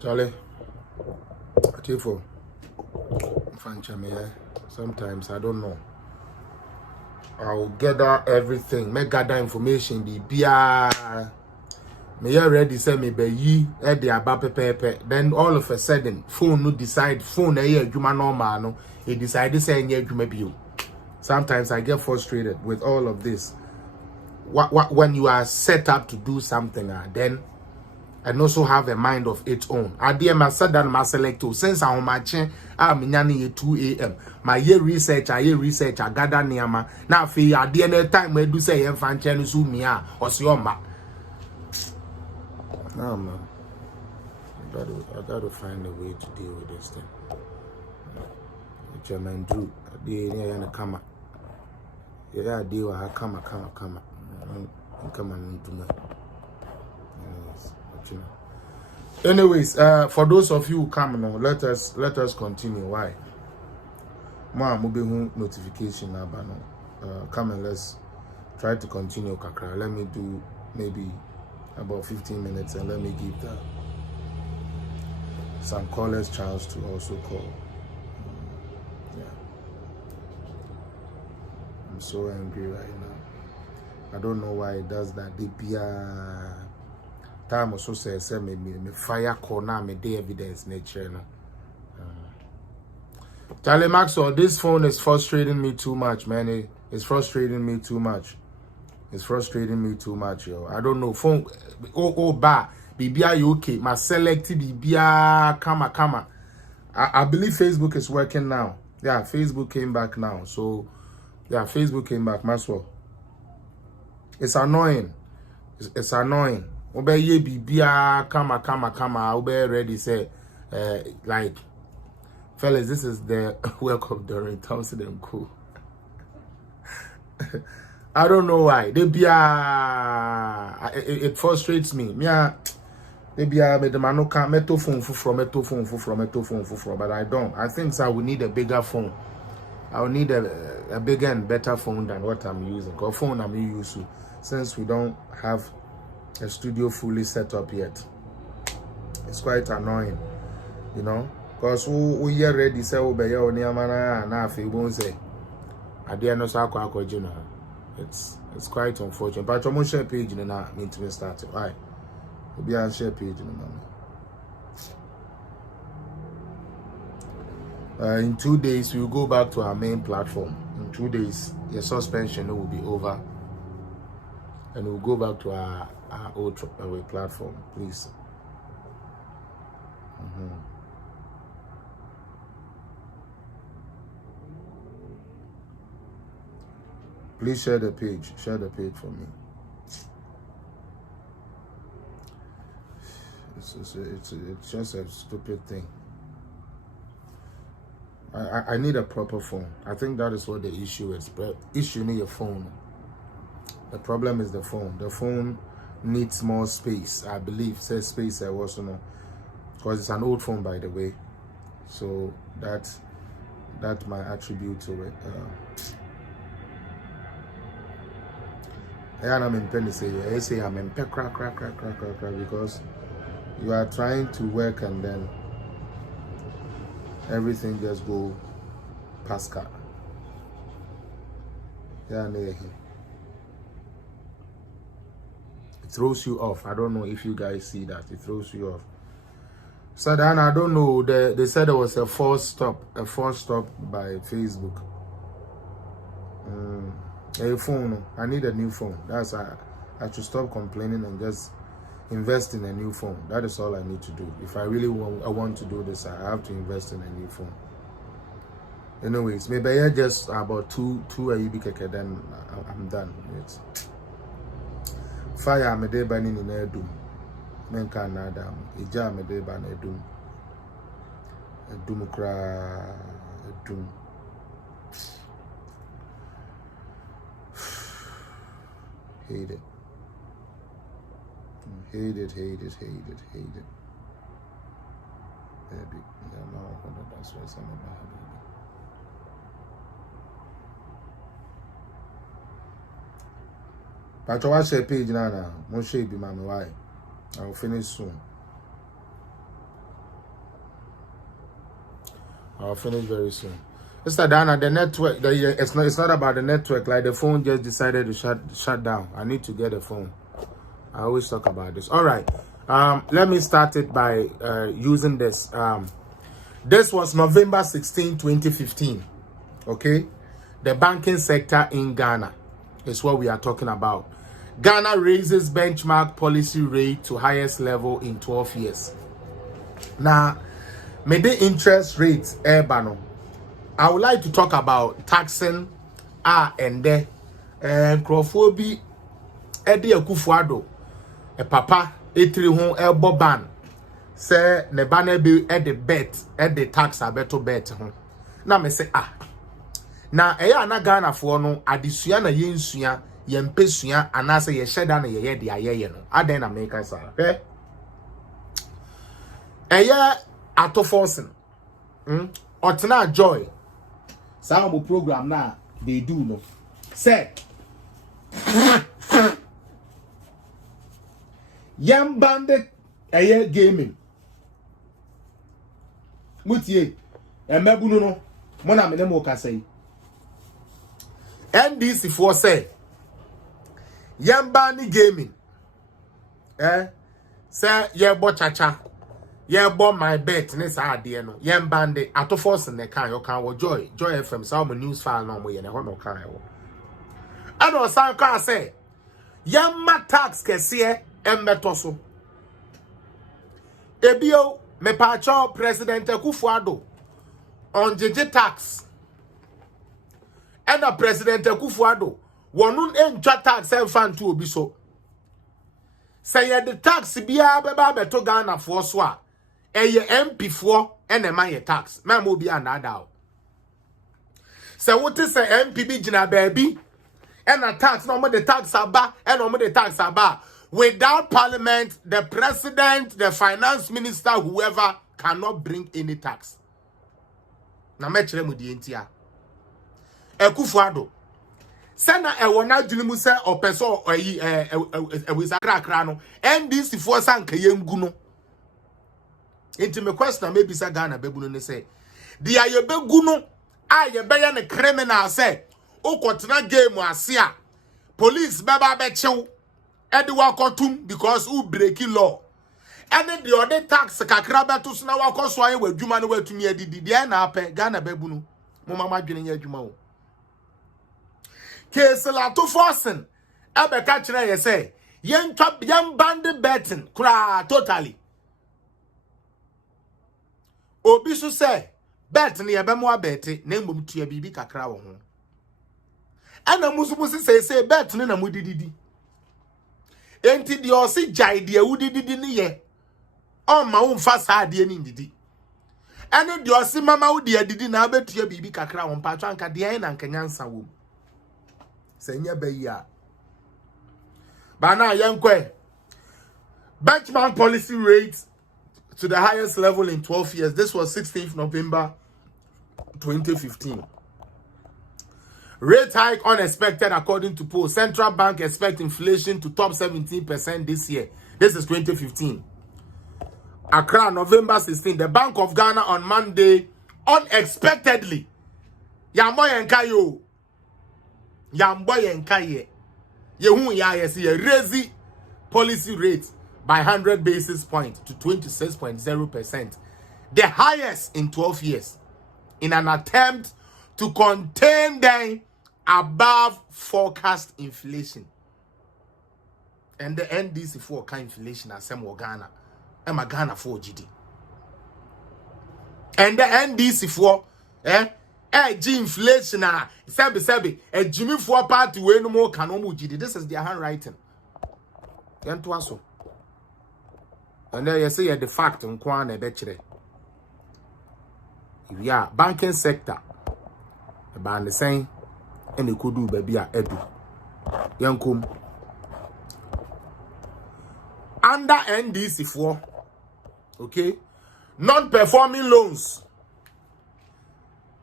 Charlie, for sometimes I don't know. I'll gather everything, make gather information, the beer. Me ready say me be yi e de aba pepepe. Then all of a sudden phone no decide phone e adwuma normal no it decide say enye adwuma bio. Sometimes I get frustrated with all of this. What when you are set up to do something then and also have a mind of its own. I dear my said that my select since I'm matching I'm 2 a.m. My year research, I gather niama. Now fee at the end of time we do say em fan chen su me or sioma. No man. I gotta find a way to deal with this thing. German do the near come. Yeah, deal with her come. Come on to me. Anyways, for those of you who come now, let us continue. Why? More mobile notification now, come and let's try to continue. Kakra. Let me do maybe about 15 minutes and let me give some callers chance to also call. Yeah, I'm so angry right now. I don't know why it does that. The time also says me fire corner me day evidence nature no. Charlie Maxwell, this phone is frustrating me too much, man. It's frustrating me too much. It's frustrating me too much, yo. I don't know. Phone ba BBI okay. My select BBI kama. I believe Facebook is working now. Yeah, Facebook came back now. So yeah, Facebook came back, Maxwell. It's annoying. It's annoying. Obe ye BBI kama. Obe ready say like fellas, this is the work of Doreen Thompson and Co. I don't know why. They be it frustrates me. They be the man can metal phone from, but I don't. I think so I will need a bigger phone. I will need a bigger and better phone than what I'm using. Because phone I'm used to, since we don't have a studio fully set up yet. It's quite annoying, you know. Because we hear ready say obey your niamana and half you won't say I dare no sakwa general. It's quite unfortunate. But I'm share page in na mean to start. Why? Be on share page in 2 days we'll go back to our main platform. In 2 days, the suspension will be over. And we'll go back to our old platform, please. Please share the page. Share the page for me. It's just a stupid thing. I need a proper phone. I think that is what the issue is. But issue need a phone. The problem is the phone. The phone needs more space. I believe says space. I also know because it's an old phone, by the way. So that's my attribute to it. And I'm in pen to say, I say I'm in crack because you are trying to work and then everything just go past car. Yeah, it throws you off. I don't know if you guys see that. It throws you off. So then I don't know. They said there was a forced stop by Facebook. A phone. I need a new phone. That's I should stop complaining and just invest in a new phone. That is all I need to do. If I really want to do this, I have to invest in a new phone. Anyways, maybe I just about two AUB, then I'm done. It's fire me de bani ni na edum. Men kan na adam. Ija me de bani edum. Edum kra edum. Hate it. Hate it. Baby, yeah, no, that's what I'm about. But I watch a page now. Won't she be my wife? I'll finish soon. I'll finish very soon. Mr. Dana, the network, it's not about the network. Like the phone just decided to shut down. I need to get a phone. I always talk about this. All right. Let me start it by using this. This was November 16, 2015. Okay. The banking sector in Ghana is what we are talking about. Ghana raises benchmark policy rate to highest level in 12 years. Now, may the interest rates, I would like to talk about taxing and there. And Crawford Eddie Akufuado, a papa, etri hon elbow ban. Say, ne banner be at the bet, at the tax, I better bet. Now, me say, na eya na Ghana for no adesua na yensua yempesua anase ye hyeda na ye de ayeye no aden na make sa eya atoforsen otena joy sa mo program na they do no say yam bande eya gaming mutie emebunu no mo na me ne mo kasai NDC for say Yambani gaming say ye bo chacha ye bo my bet ne sa ade no Yambande ato force ne kan yo kan wo joy FM sa mo news file no mo ye ne ho no kan wo ano san ka say yamma tax kese embeto so ebio me pa cho president Akufuado on jeje tax. And the President Akufuado won't enjoy tax and fan to be so. Say the tax be a baba to Ghana for swa. MP4 and a my tax. Man will be another. So what is a MPB jina baby? And a tax no more the tax aba and no more the tax aba. Without parliament, the president, the finance minister, whoever cannot bring any tax. Na metchere mu di entia. Akufuado sana ewona dwunumu se opeso oyi ewisa kra no NDC for sanka yengu no enti me question maybe sa Ghana bebu no ne say dia ye begu no a ye beye ne criminal say ukotena game ase a police baba be chew edi wakotum because u break law ene the other tax kakra beto so na wakoso aye wadwuma no watumi adidi dia na ape Ghana bebu no mo mama dwene nya adwuma o Kesela to forcing ebe ka kire ye say yen band betting kra totally obi so say bet ne ye be mo abeti na mbom tua bibi kakra wo ho ana musu say bet ne na mudididi enti de o si jai de udididi ne ye o ma wo mfa sa de ni ndidi ene de o si mama wo de adidi na abetua bibi kakra wo mpa twanka de na nkanyansa wo Senya beya. Bana yankwe. Benchmark policy rates to the highest level in 12 years. This was 16th November 2015. Rate hike unexpected according to polls. Central Bank expect inflation to top 17% this year. This is 2015. Accra, November 16. The Bank of Ghana on Monday unexpectedly. Yamoyen kayo. Yamboy and Kaye. Yehu ya yesi raise policy rate by 100 basis points to 26.0%. The highest in 12 years. In an attempt to contain the above forecast inflation. And the NDC for inflation as some Ghana. And Ghana for GD. And the NDC for inflation sebi Jimmy for party we no more can no GD. This is their handwriting. Yanto and then you say the fact on kwan e bechere. Yeah, banking sector about the same and they could do baby a edu. Yankum under NDC for okay, non-performing loans.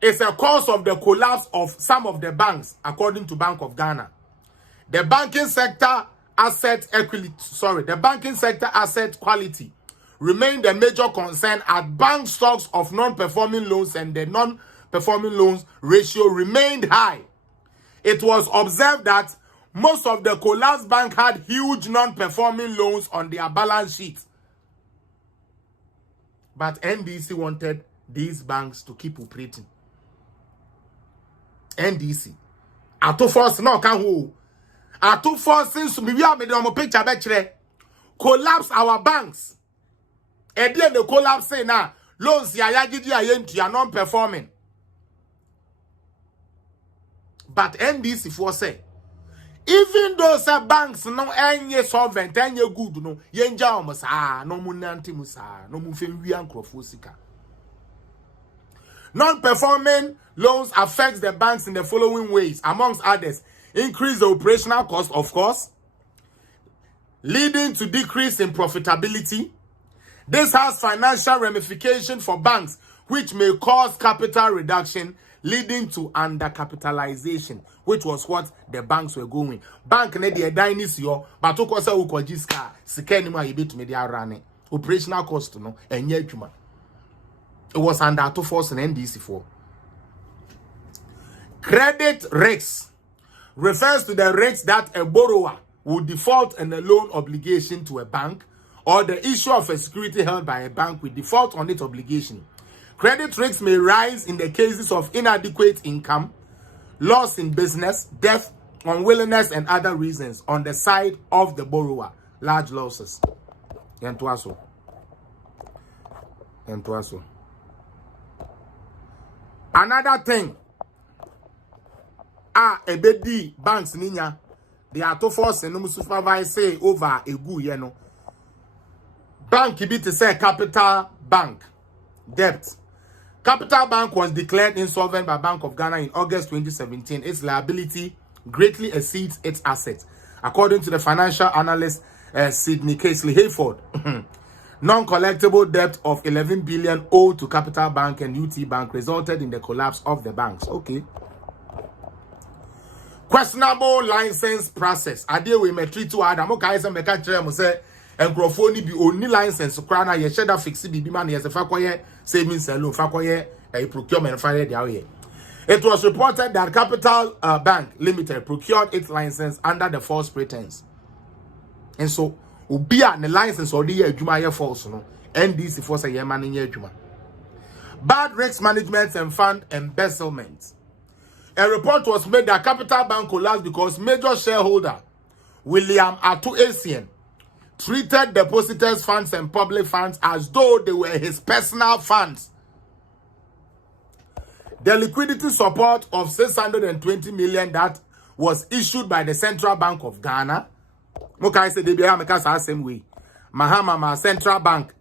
It's a cause of the collapse of some of the banks, according to Bank of Ghana. The banking sector asset quality remained a major concern as bank stocks of non-performing loans and the non-performing loans ratio remained high. It was observed that most of the collapsed banks had huge non-performing loans on their balance sheet. But NDC wanted these banks to keep operating. NDC. Ato force no can who. Ato force since we are made on picture betray. Collapse our banks. And then the collapse say now loans are non-performing. But NDC for say even those banks no any solvent any good no yenja almost no munanti musa no mufenwi ankrofosika. Non-performing loans affects the banks in the following ways, amongst others: increase the operational cost, of course, leading to decrease in profitability. This has financial ramifications for banks, which may cause capital reduction, leading to undercapitalization, which was what the banks were going. Bank ne de dynasty yo, but to kosa ukojiska sikeni ma yibit media running. Operational cost no enye adwuma. It was under to force in NDC for. Credit risks refers to the risks that a borrower will default in a loan obligation to a bank, or the issue of a security held by a bank will default on its obligation. Credit risks may rise in the cases of inadequate income, loss in business, death, unwillingness, and other reasons on the side of the borrower. Large losses. Yentuaso. Another thing, ebedi banks ninya, they are to force and supervise say over a good yeno. Bank be to say Capital Bank debt. Capital Bank was declared insolvent by Bank of Ghana in August 2017. Its liability greatly exceeds its assets, according to the financial analyst Sidney Casely-Hayford. Non-collectible debt of 11 billion owed to Capital Bank and UT Bank resulted in the collapse of the banks. Okay. Questionable license process. Ade we metri to Adam. Okay, so meka kire mo say enkrofo be only license kra na ye sheda fix bibi man ye se fa koye savings loan fa koye procurement fa there here. It was reported that Capital Bank Limited procured its license under the false pretense. And so ubia the license or the adwuma ye false no NDC for say ye man ye adwuma. Bad risk management and fund embezzlement. A report was made that Capital Bank collapsed because major shareholder William Atu-Asian treated depositors' funds and public funds as though they were his personal funds. The liquidity support of 620 million that was issued by the Central Bank of Ghana. Okay, say they be the same way. Mahama Central Bank.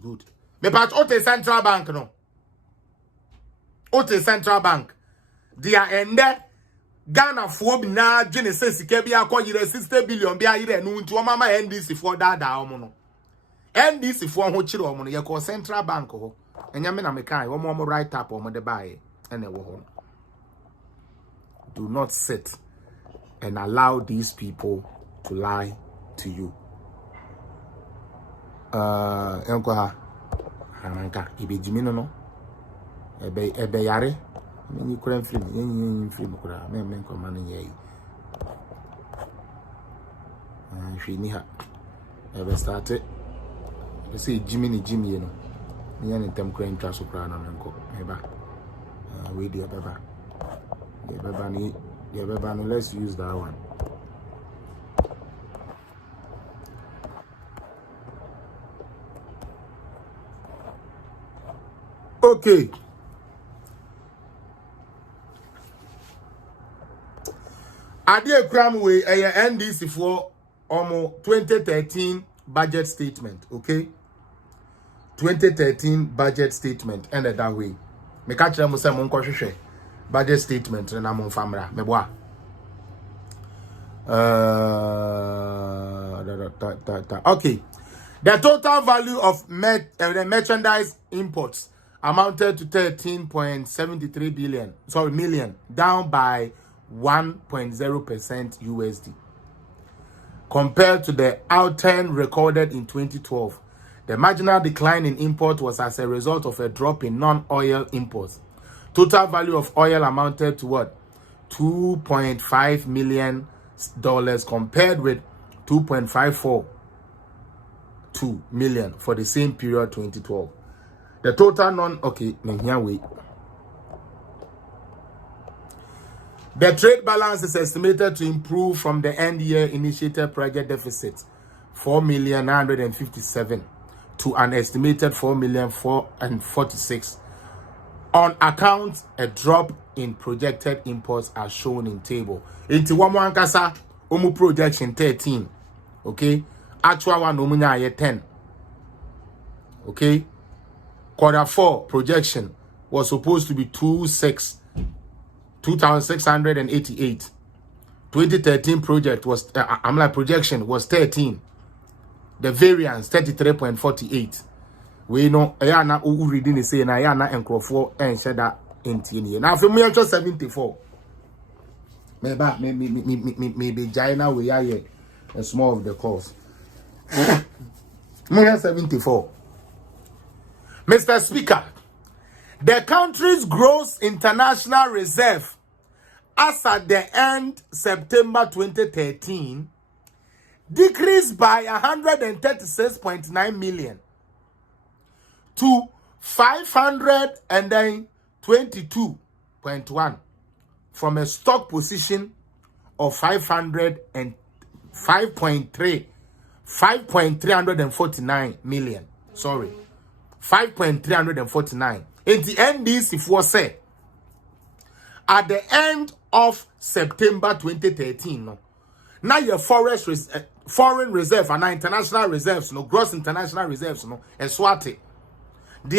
Good. Me patch ote Central Bank no. Ote Central Bank. They are ended. Ghana for bi na Genesis sika bi akoyire 60 billion bi ayire no nti o mama NDC for that omo no. NDC for ho chire omo no ye call Central Bank ho. Enya me na me kai omo write up omo de bae ene wo ho. Do not sit and allow these people to lie to you. Enko ha. Hananka ibe jimino no. Ebe yare. You couldn't film, film, men commanding ye. She never ever started. You see, Jimmy, you know, the only time crane trust crown and go. Eba, we dear Beba. The Beba, let's use that one. Okay. Adie Kramwe a NDC for 2013 budget statement, okay? 2013 budget statement ended that way. Me catch them say mon kohwehwe budget statement na mon famra me boa. Okay. The total value of the merchandise imports amounted to 13.73 million, down by 1.0% USD. Compared to the outturn recorded in 2012, The marginal decline in import was as a result of a drop in non-oil imports. Total value of oil amounted to what? $2.5 million compared with 2.542 million for the same period 2012. The total The trade balance is estimated to improve from the end year initiated project deficit 4,957 to an estimated 4,446 on account a drop in projected imports as shown in table. Into one kasa omu projection 13. Okay, actual one omunya 10. Okay, quarter 4 projection was supposed to be 2,688. 2013 project was projection was 13. The variance 33.48. We know ayana u reading is saying ayana enkrofo and sheda ntini. Now for me 74. Maybe China we are here a small of the course. Me 74. Mr. Speaker, the country's gross international reserve as at the end September 2013 decreased by 136.9 million to 522.1 from a stock position of 5.349 million. Sorry, 5.349. In the NDC for say at the end of September 2013, now your foreign reserve and international reserves, gross international reserves, and swati. The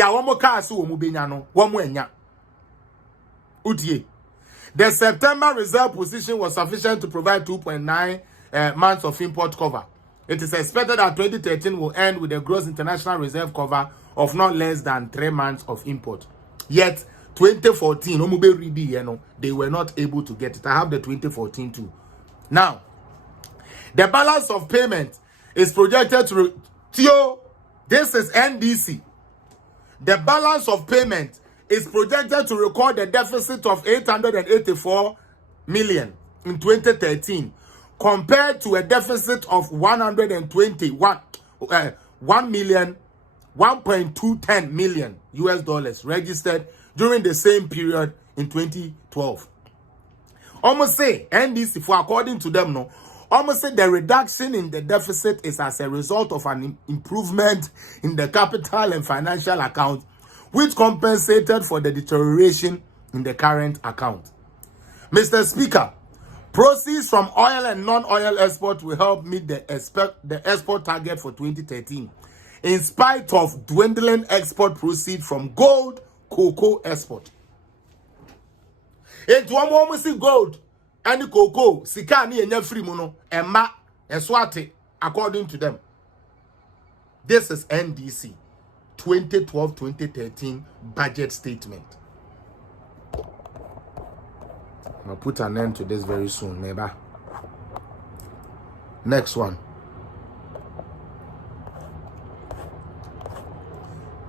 September reserve position was sufficient to provide 2.9 months of import cover. It is expected that 2013 will end with a gross international reserve cover of not less than 3 months of import. Yet 2014, they were not able to get it. I have the 2014 too. Now, the balance of payment is projected to this is NDC. The balance of payment is projected to record a deficit of 884 million in 2013 compared to a deficit of 1.210 million US dollars registered during the same period in 2012. Almost say NDC, for according to them, almost say the reduction in the deficit is as a result of an improvement in the capital and financial account, which compensated for the deterioration in the current account. Mr. Speaker, proceeds from oil and non-oil export will help meet the export target for 2013, in spite of dwindling export proceeds from gold, cocoa export. It won't see gold and cocoa, sikani and free mono, and ma, and swati, according to them. This is NDC 2012-2013 budget statement. I'll put an end to this very soon, neighbor. Next one.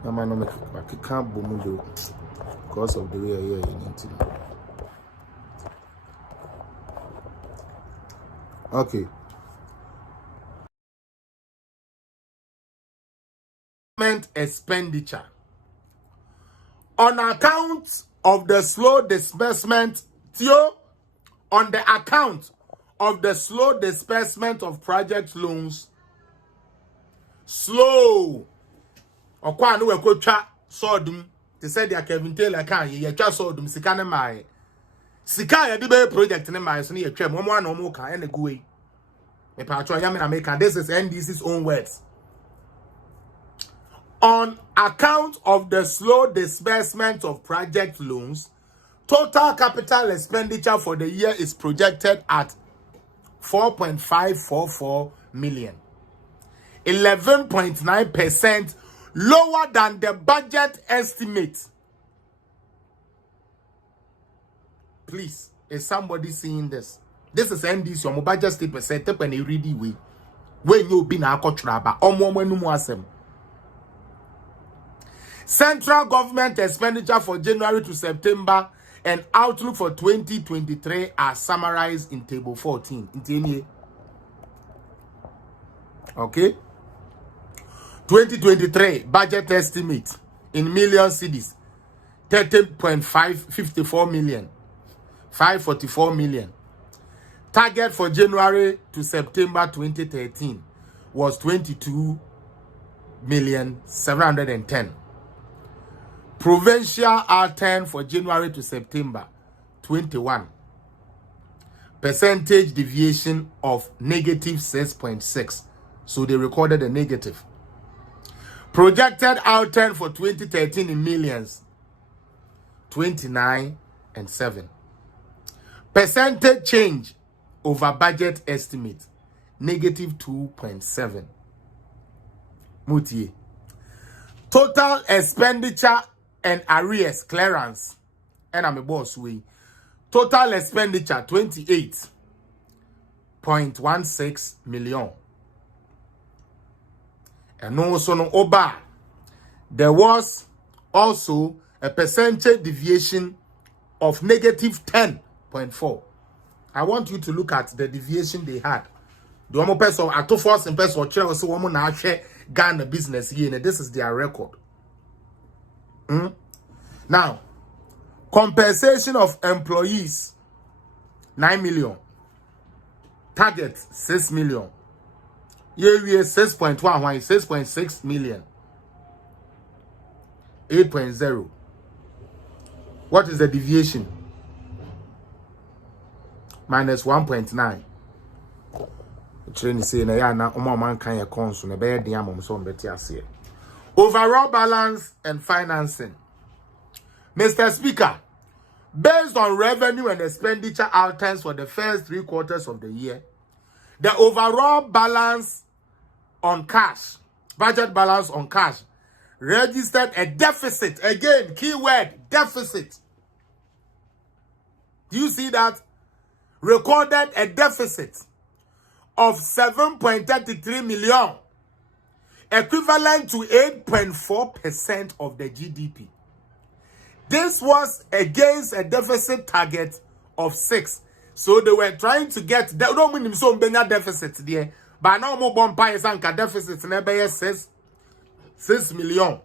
I can't boom because of the way I hear you need to know. Okay. Expenditure. On account of the slow disbursement, on the account of the slow disbursement of project loans, slow. Okwa no we ko twa sodum te said ya Kevin Taylor kan ye twa sodum sika ne mai sika ya de be project ne mai so ne ye twa mo mo na mo kan e go yi me pa twa ya me na make. This is NDC's own words. On account of the slow disbursement of project loans, total capital expenditure for the year is projected at 4.544 million, 11.9% lower than the budget estimate. Please, is somebody seeing this? This is NDC. Your budget statement set up and a ready way. When you be na kotraba, omo asem. Central government expenditure for January to September and outlook for 2023 are summarized in table 14. Okay? 2023 budget estimate in million cedis 30.554 million, 544 million. Target for January to September 2013 was 22,710,000. Provincial R10 for January to September 21. Percentage deviation of negative 6.6. So they recorded a negative. Projected R10 for 2013 in millions 29 and 7. Percentage change over budget estimate negative 2.7. Mutie. Total expenditure and arrears clearance. And I'm a boss way. Total expenditure 28.16 million. And also no oba. There was also a percentage deviation of negative 10.4. I want you to look at the deviation they had. The one person at to force and person or so woman na share Ghana business here. This is their record. Now, compensation of employees 9 million. Target 6 million. Here we 6.1, 6.6 million. 8.0. What is the deviation? Minus 1.9. Overall balance and financing. Mr. Speaker, based on revenue and expenditure items for the first 3 quarters of the year, the overall balance on cash, budget balance on cash, registered a deficit. Again, keyword, deficit. Do you see that? Recorded a deficit of 7.33 million, equivalent to 8.4% of the GDP. This was against a deficit target of 6. So they were trying to get, they don't mean some deficit there, but now more bumpires and deficit never 6 million.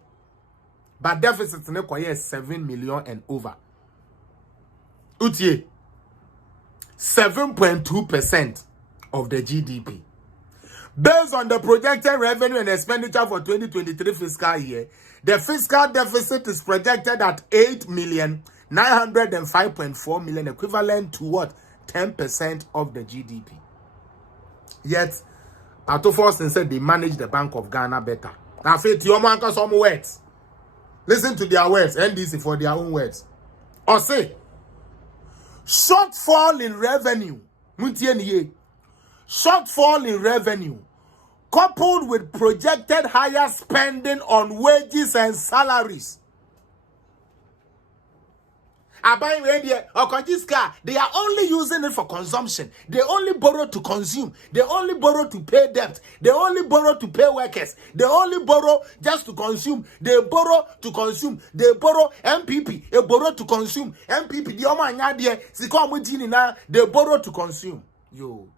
But deficit never 7 million and over. Utie 7.2% of the GDP. Based on the projected revenue and expenditure for 2023 fiscal year, the fiscal deficit is projected at 8,905.4 million, equivalent to what? 10% of the GDP. Yet, Atofos said they manage the Bank of Ghana better. Now, faith your man some words. Listen to their words, NDC for their own words. Or say, shortfall in revenue. Shortfall in revenue, coupled with projected higher spending on wages and salaries. They are only using it for consumption. They only borrow to consume. They only borrow to pay debt. They only borrow to pay workers. They only borrow just to consume. They borrow to consume. They borrow MPP. They borrow to consume. MPP. They borrow to consume. Yo.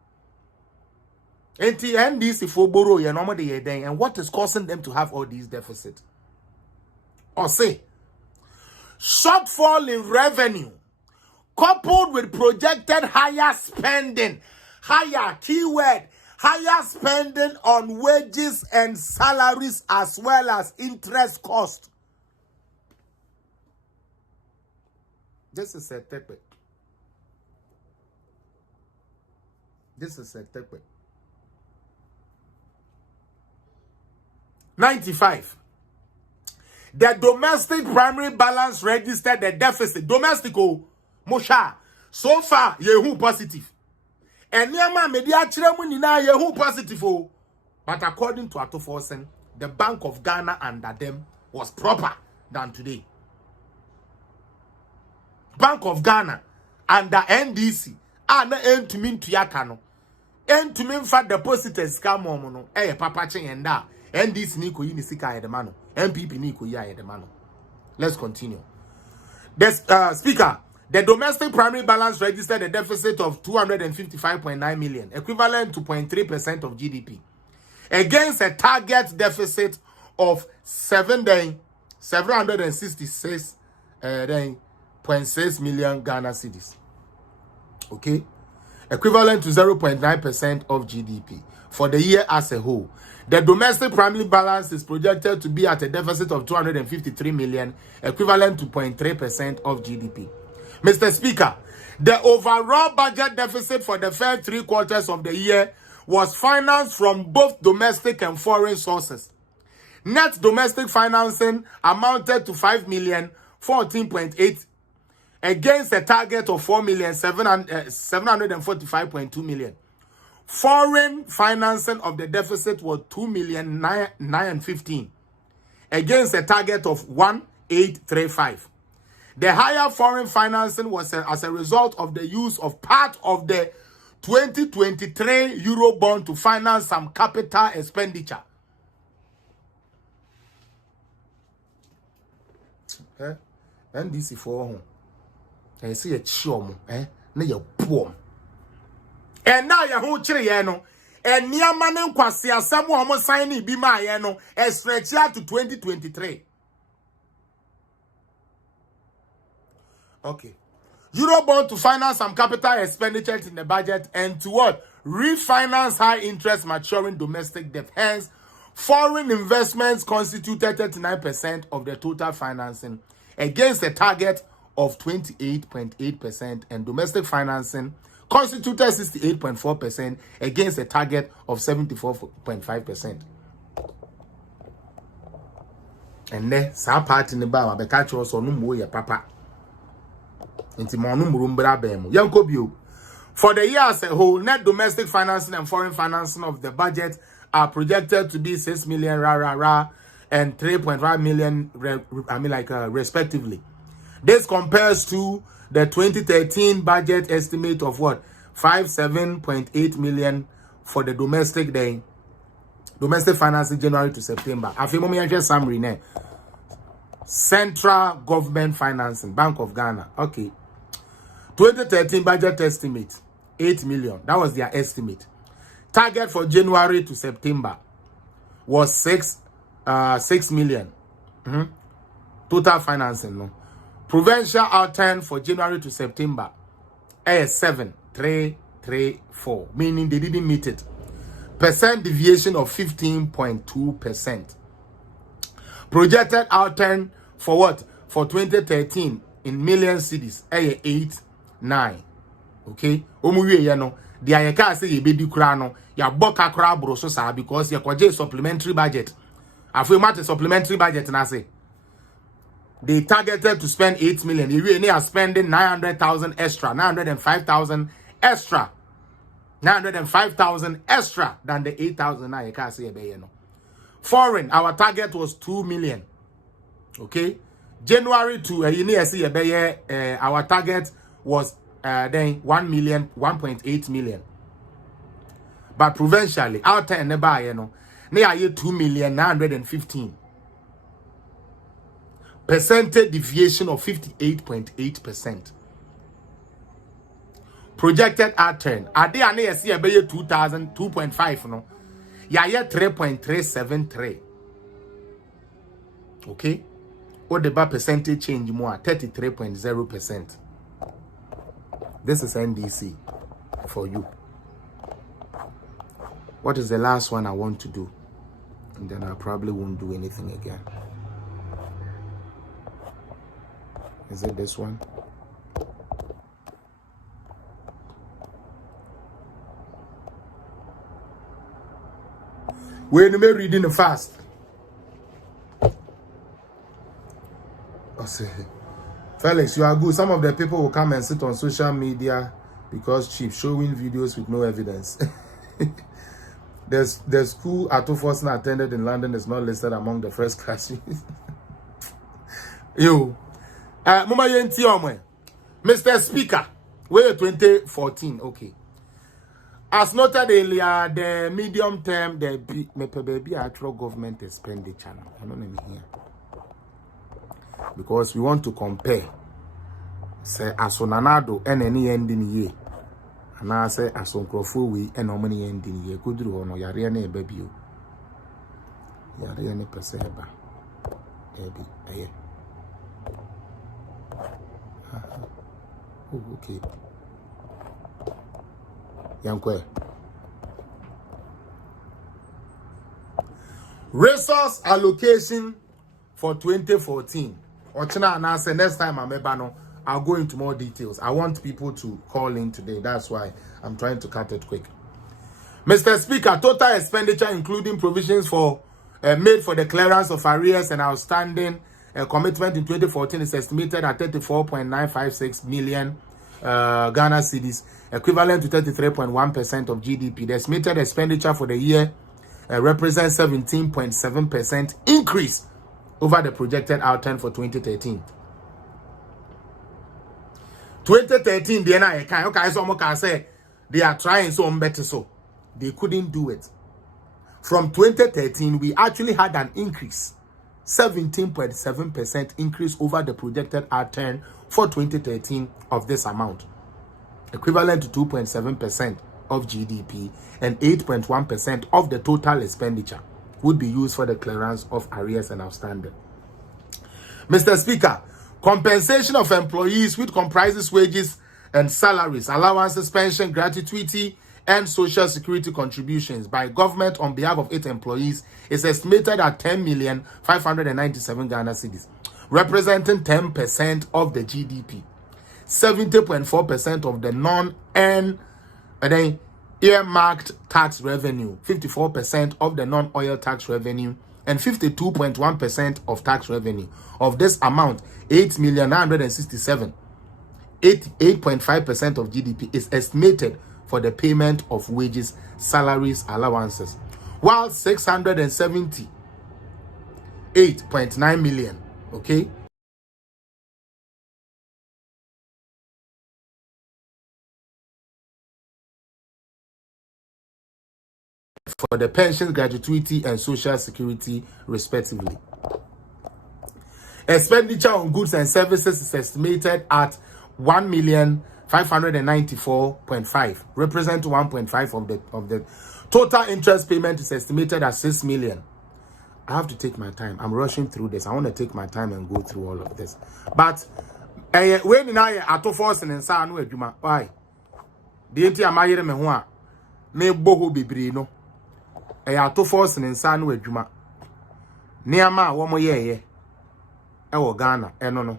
NDC for borrow and what is causing them to have all these deficits? Or say, shortfall in revenue, coupled with projected higher spending, higher keyword, higher spending on wages and salaries as well as interest cost. This is a tepe. This is a tepe. 95. The domestic primary balance registered a deficit. Domestico, Mosha. So far, yehu positive. And Yama media chiremuni yehu positive. But according to Atoforsen, the Bank of Ghana under them was proper than today. Bank of Ghana under NDC. Na end to mean to yakano. End to mean for depositors come on. Papa ching and da. NDC niko yini sika edemano. MPP ni ko ya the man. Let's continue. This speaker, the domestic primary balance registered a deficit of 255.9 million, equivalent to 0.3% of GDP, against a target deficit of 766.6 million Ghana cedis. Okay, equivalent to 0.9% of GDP for the year as a whole. The domestic primary balance is projected to be at a deficit of 253 million, equivalent to 0.3% of GDP. Mr. Speaker, the overall budget deficit for the first 3 quarters of the year was financed from both domestic and foreign sources. Net domestic financing amounted to 5,014.8 against a target of 4,745.2 million. Foreign financing of the deficit was 2,915 against a target of 1,835. The higher foreign financing was as a result of the use of part of the 2023 Euro bond to finance some capital expenditure. NDC for home. I see a chum, na ya poor. And now ya who chiri no. And near man kwasi asam wo sign bi ma ye no stretch out to 2023. Okay. Eurobond to finance some capital expenditures in the budget and to what? Refinance high interest maturing domestic debt. Hence, foreign investments constituted 39% of the total financing against a target of 28.8%, and domestic financing constituted 68.4% against a target of 74.5%. And then some part in the bar be catch us on no ya papa. Inti monu murumbra bemu. Yanko bio. For the year as a whole, net domestic financing and foreign financing of the budget are projected to be 6 million and 3.5 million respectively. This compares to the 2013 budget estimate of what? 57.8 million for the domestic financing January to September. I feel moment summary now. Central government financing, Bank of Ghana. Okay. 2013 budget estimate 8 million. That was their estimate. Target for January to September was 6 million. Total financing, no. Provincial outturn for January to September is 7,334, meaning they didn't meet it. Percent deviation of 15.2%. Projected outturn for what? For 2013 in million cities, 8.9. Okay? Omuwe ya no. The ayeka say ye be di kura no. Ya boka kura bro so sa because ye kwaje supplementary budget. Afu mate supplementary budget na say. They targeted to spend 8 million. They are spending 900,000 extra, 905,000 extra, 905,000 extra than the 8,000 now. You can't say no. Foreign, our target was 2 million. Okay, January to our target was then 1 million, 1.8 million. But provincially, our turn nearby, near 2,915,000. Percentage deviation of 58.8%. Projected outturn. Ade ane see about 2,002.5 no. Ya 3.373. Okay? What the percentage change more 33.0%. This is NDC for you. What is the last one I want to do? And then I probably won't do anything again. Is it this one? We're in the reading fast. Felix, you are good. Some of the people will come and sit on social media because cheap, showing videos with no evidence. The school Atofosna attended in London is not listed among the first class. Yo. Mr. Speaker, we're 2014, okay. As noted earlier, the medium term, the baby actual government expenditure. I don't know here. Because we want to compare. Say asonanado and any ending year. And I say asonkrofo we and no money ending year. Could do no yare ne baby. Yare ne perseba. Baby. Aye. Oh, okay. Yankwe. Resource allocation for 2014. Ochina and I say next time I'm ebano, I'll go into more details. I want people to call in today. That's why I'm trying to cut it quick. Mr. Speaker, total expenditure including provisions for made for the clearance of arrears and outstanding commitment in 2014 is estimated at 34.956 million Ghana cedis, equivalent to 33.1% of GDP. The estimated expenditure for the year represents 17.7% increase over the projected outturn for 2013. 2013, the NIA can okay, so can say they are trying so better, so they couldn't do it. From 2013, we actually had an increase, 17.7% increase over the projected outturn for 2013 of this amount, equivalent to 2.7% of GDP and 8.1% of the total expenditure would be used for the clearance of arrears and outstanding. Mr. Speaker, compensation of employees, which comprises wages and salaries, allowances, pension, gratuity, and social security contributions by government on behalf of its employees is estimated at 10,597 Ghana cedis, representing 10% of the GDP, 70.4% of the earmarked tax revenue, 54% of the non-oil tax revenue, and 52.1% of tax revenue. Of this amount, 8,967,000, 8.5% of GDP is estimated for the payment of wages, salaries, allowances, while 678.9 million, okay, for the pensions, gratuity, and social security, respectively. Expenditure on goods and services is estimated at 1,594,500, represent 1.5 of the total interest payment is estimated at 6 million. I have to take my time. I'm rushing through this. I want to take my time and go through all of this. But when I ato force and sa no adwuma, why? The enti amayere me ho a me boho bibiri no. Ato force and sa no adwuma. Niama a wo mo ye ewo Ghana eno no.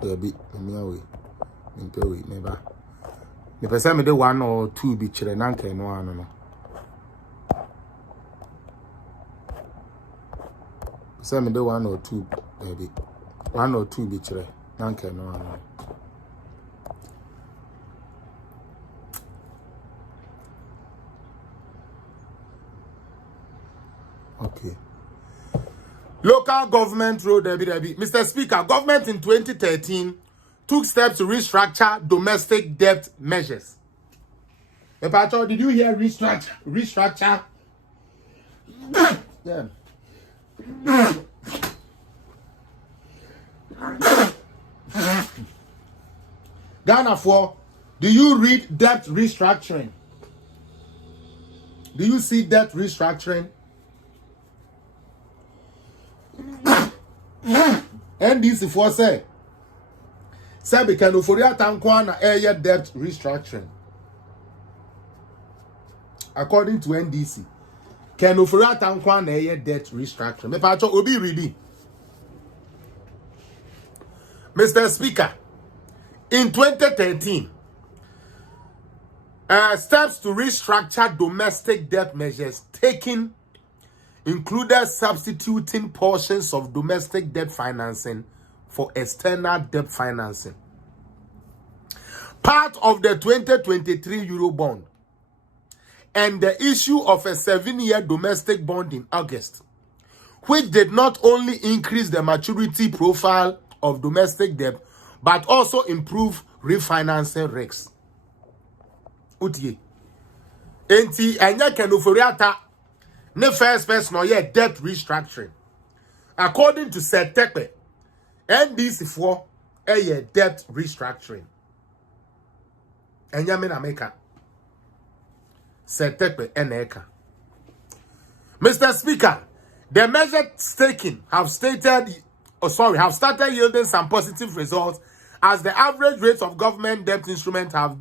Be me away. Never. The person me de 1 or 2 be chere nanka no ano no. Person me de 1 or 2 baby. 1 or 2 be chere nanka no ano. Okay. Local government road, Mr. Speaker, government in 2013 took steps to restructure domestic debt measures. Epacho, did you hear restructure? Restructure? Yeah. Ghana 4, do you read debt restructuring? Do you see debt restructuring? NDC for say we can for tankwana air debt restructuring. According to NDC, can for tankwana air debt restructuring. Me pacho obi ready. Mr. Speaker, in 2013, steps to restructure domestic debt measures taken included substituting portions of domestic debt financing for external debt financing. Part of the 2023 Eurobond and the issue of a 7-year domestic bond in August, which did not only increase the maturity profile of domestic debt, but also improve refinancing risks. Utie. Enti enya kenuforiata ne first person or debt restructuring. According to Setekpe, NDC for debt restructuring. Enya mena meka. Setekpe eneka. Mr. Speaker, the measures taken have started yielding some positive results, as the average rates of government debt instruments have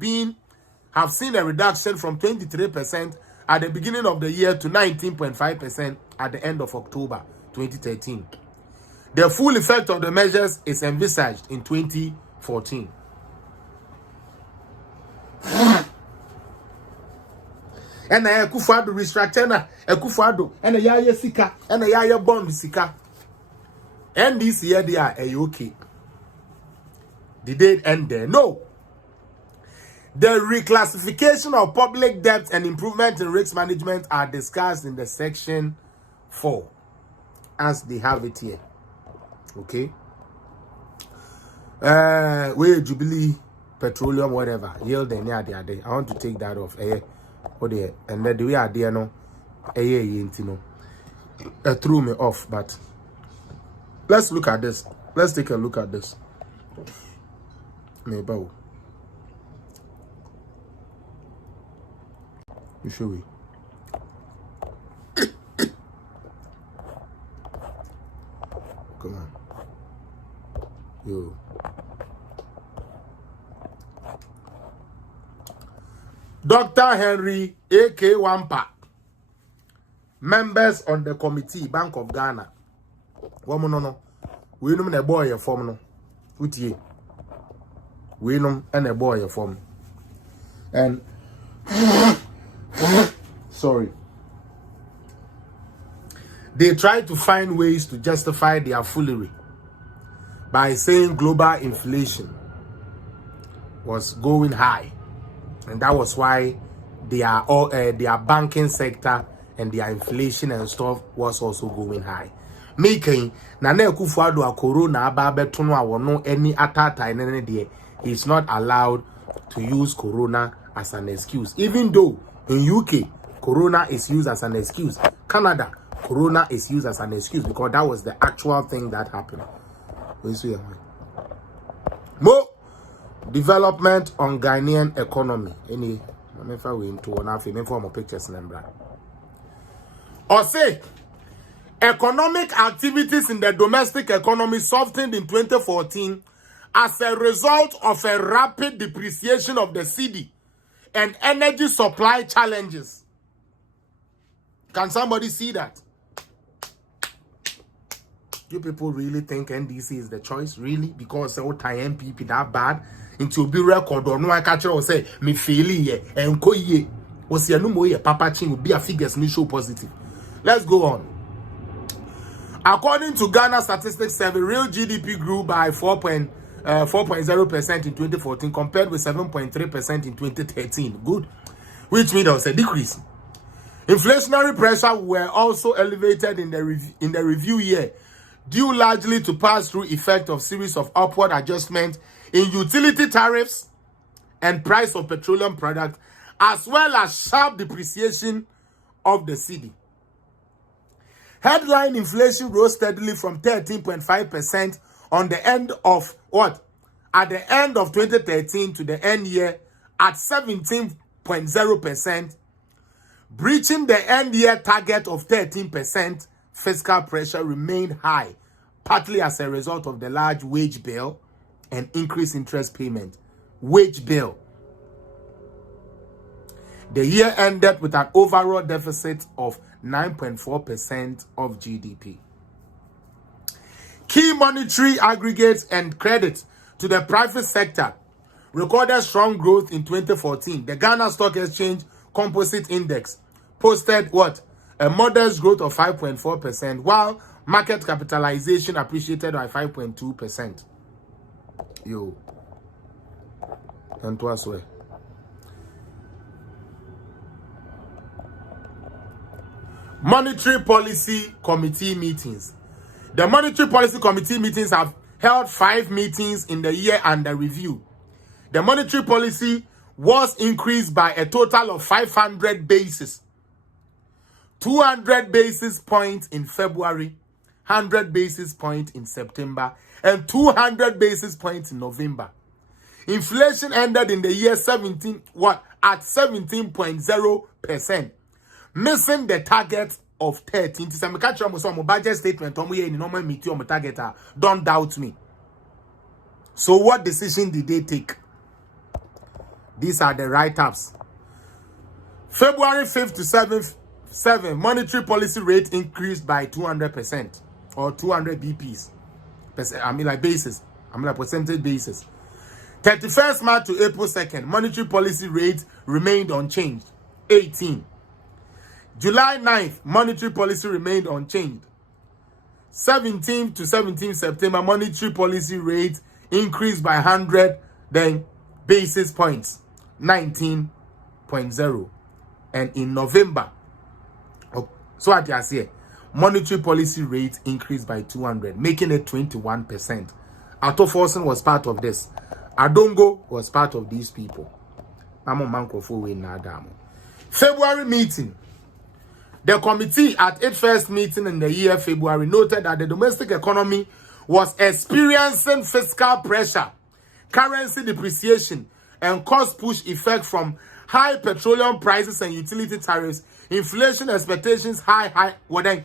seen a reduction from 23% at the beginning of the year to 19.5% at the end of October 2013. The full effect of the measures is envisaged in 2014. And I Akufo-Addo restructure na Akufo-Addo and yaya sika and yaya bond sika. NDC here they are okay. Did they end there? No. The reclassification of public debt and improvement in risk management are discussed in the section 4 as they have it here. Okay. Where Jubilee Petroleum whatever yield any other day. I want to take that off. And then the way I dare no, threw me off. But let's look at this. Let's take a look at this. Maybe you show me. Come on, yo. Dr. Henry A.K. Wampa, members on the committee, Bank of Ghana. No. We know a boy a form no. Utie. We know and a boy a form. And sorry. They try to find ways to justify their foolery by saying global inflation was going high. And that was why their banking sector and their inflation and stuff was also going high. Making Nana Akufo-Addo a corona ababetono a wono any atata nene he's not allowed to use corona as an excuse. Even though in UK corona is used as an excuse. Canada corona is used as an excuse because that was the actual thing that happened. Mo development on Ghanaian economy. Any if we into one form of pictures number. Or say economic activities in the domestic economy softened in 2014 as a result of a rapid depreciation of the cedi and energy supply challenges. Can somebody see that? You people really think NDC is the choice? Really? Because all time MPP that bad? Into be record or no I catch or say me feel ye and ko ye was ya no more papa chin will be a figures me show positive. Let's go on. According to Ghana Statistics Survey, real GDP grew by 4.0% in 2014 compared with 7.3% in 2013. Good. Which means there was a decrease. Inflationary pressure were also elevated in the review year, due largely to pass-through effect of series of upward adjustments in utility tariffs and price of petroleum products, as well as sharp depreciation of the cedi. Headline inflation rose steadily from 13.5% on the end of at the end of 2013 to the end year at 17.0%, breaching the end year target of 13%. Fiscal pressure remained high, partly as a result of the large wage bill and increased interest payment. Wage bill. The year ended with an overall deficit of 9.4% of GDP. Key monetary aggregates and credit to the private sector recorded strong growth in 2014. The Ghana Stock Exchange Composite Index posted a modest growth of 5.4%, while market capitalization appreciated by 5.2%. Yo. And to us, Monetary Policy Committee meetings. The Monetary Policy Committee meetings have held 5 meetings in the year under review. The monetary policy was increased by a total of 500 basis. 200 basis points in February, 100 basis points in September, and 200 basis points in November. Inflation ended in the year at 17.0%, missing the target of 13. To some catch on budget statement, target. Don't doubt me. So what decision did they take? These are the write-ups. February 5th to 7th, monetary policy rate increased by 200% or 200 BPs. Basis. Percentage basis. 31st March to April 2nd, monetary policy rate remained unchanged, 18. July 9th, monetary policy remained unchanged. 17th to 17th September, monetary policy rate increased by 100 then basis points, 19.0. And in November, so what you say, monetary policy rate increased by 200, making it 21%. Ato Forsen was part of this. Adongo was part of these people. February meeting. The committee at its first meeting in the year February noted that the domestic economy was experiencing fiscal pressure, currency depreciation, and cost push effect from high petroleum prices and utility tariffs, inflation expectations highlighting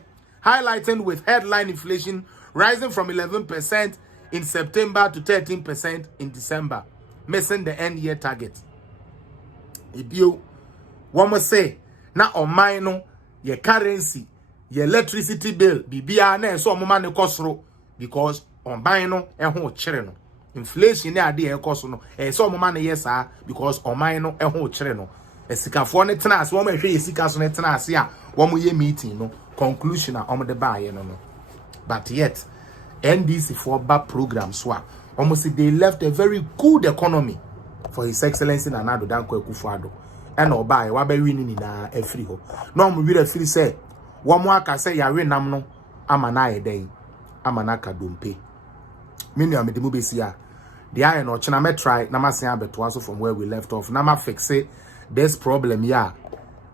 with headline inflation rising from 11% in September to 13% in December, missing the end year target. If you want to say, now on mine, your currency, your electricity bill, bibia na so mama ne kosoro because on mine no ho kire no. Inflation na ade e koso no so mama ne yesa because on mine no ho kire no. Esikafo ne tena ase wo ma hwe esika so ne tena ase a wo mo ye meeting no conclusion a wo de baaye no. But yet NDC for back program so almost they left a very good economy for His Excellency Nana Addo Dankwa Akufo-Addo. And obai wa be winning na efri ho no mo wi refiri say wo mo aka say yare nam no amana ayeden amana kadompe menu amede mu besi a the iron no chena me try na masen abeto aso from where we left off na ma fix this problem ya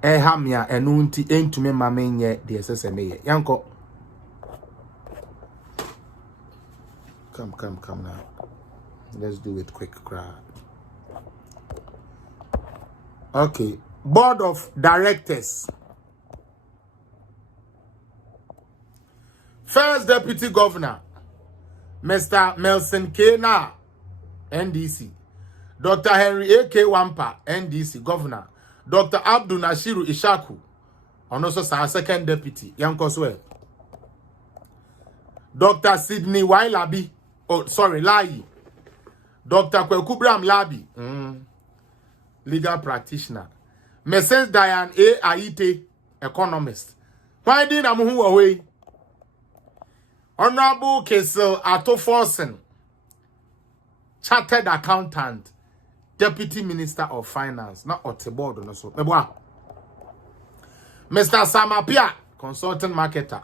ha me a enu nti entumi ma menye the SSMA ye yanko come now, let's do it quick crowd. Okay, Board of Directors. First Deputy Governor, Mr. Melson Kena, NDC. Dr. Henry A.K. Wampa, NDC Governor. Dr. Abdul Nashiru Ishaku, and also our second deputy, Yankoswe. Dr. Sidney Wailabi, Lai. Dr. Kwekubram Labi, legal practitioner. Mrs. Diane A. Aite, economist. Why did I move away? Honorable Kesel Ato Forsen, chartered accountant, deputy minister of finance, not Oteboard no so. Mr. Samapia, consultant marketer.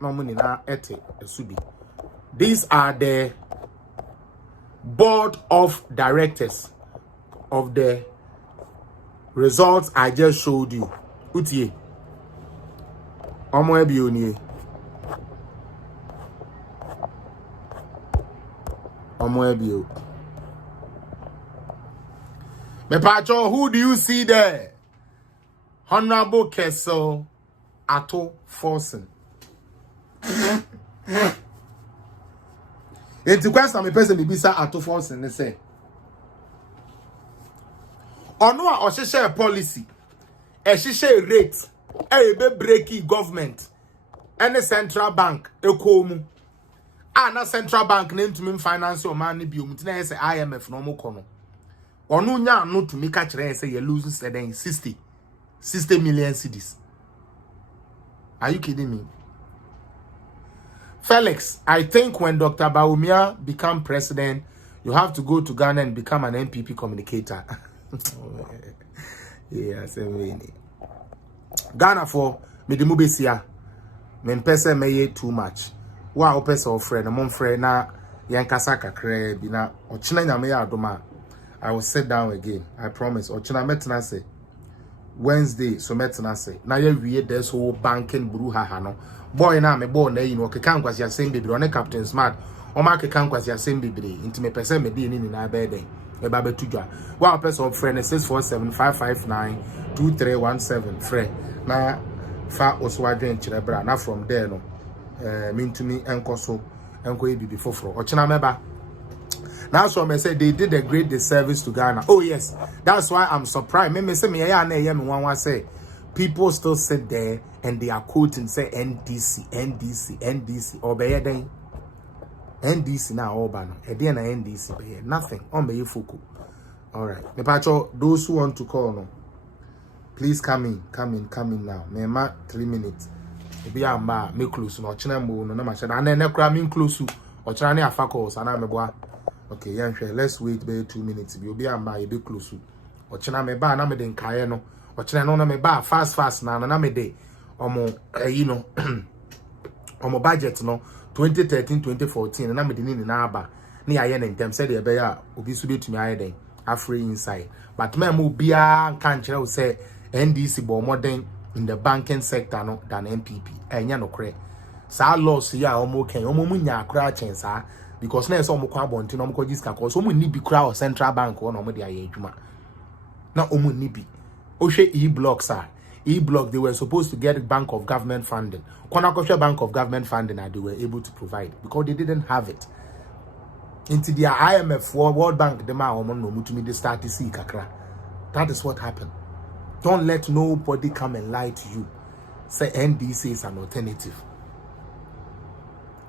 No money na ete subi. These are the board of directors of the results I just showed you. Utie. Omo ebi oni. Omo ebi o. Me pacho, who do you see there? Honorable Kesel Ato Forsen. Enti question me person me bisa Ato Forsen ne say. Ono a ohihye policy, ehihye rate, be breaky government, any central bank ekomu. Na central bank na ntumi finance o man ne biom tina say IMF no mo kono. Ono nya no to make kire say you losing 60 million cedis. Are you kidding me? Felix, I think when Dr. Bawumia become president, you have to go to Ghana and become an MPP communicator. Yeah, same way. Ghana for me de mu besia me mpese me too much wa opese of friend mom friend na yankasa kakra bi na ochina nyame ya adoma I will sit down again, I promise. Ochina metna say Wednesday so metna say na ye wie there's whole banking buru ha no boy na me boy na yi no keka nkwasi asem bebre on Captain Smart o ma keka nkwasi asem bebre inti me pese me de ni na be den e ba betudwa wa person friend 647-559-2317 friend na fa oswadwen kire bra na from there no mintumi enkoso enko e bibi foforo ochina meba. That's why I said they did a great disservice to Ghana. Oh yes, that's why I'm surprised. Me say me one say people still sit there and they are quoting say NDC, NDC, NDC. Or be then NDC now all ban. Again NDC be nothing. On be fuku. All right. Me pacho those who want to call no, please come in now. Me ma 3 minutes. Be amba me close no china mo no na ma sha na na kra me close o china na afa calls ana me boa. Okay, yeah, let's wait by 2 minutes. Be amba e be close. O china me ba na me de nkae no. O china no na me ba fast na me de omo you know omo budget no 2013-2014 na me de ni na aba. Na ya na ntem said e be ya obi su betumi aye den afre inside. But me mo bia kan kire wo say NDC bo modern in the banking sector no than MPP. Enya no kre. Sa loss ya omo ken omo munya akra chensa because na so omo kwa bonti no omo ko jiska cause omo ni bi kra or central bank o no omo de aye adwuma. Na omo ni bi. Ohwe e-blocks are e-block they were supposed to get bank of government funding. Kona koshe bank of government funding and they were able to provide because they didn't have it. Into their IMF World Bank the ma omo no mutumi they start to see kakra. That is what happened. Don't let nobody come and lie to you. Say NDC is an alternative.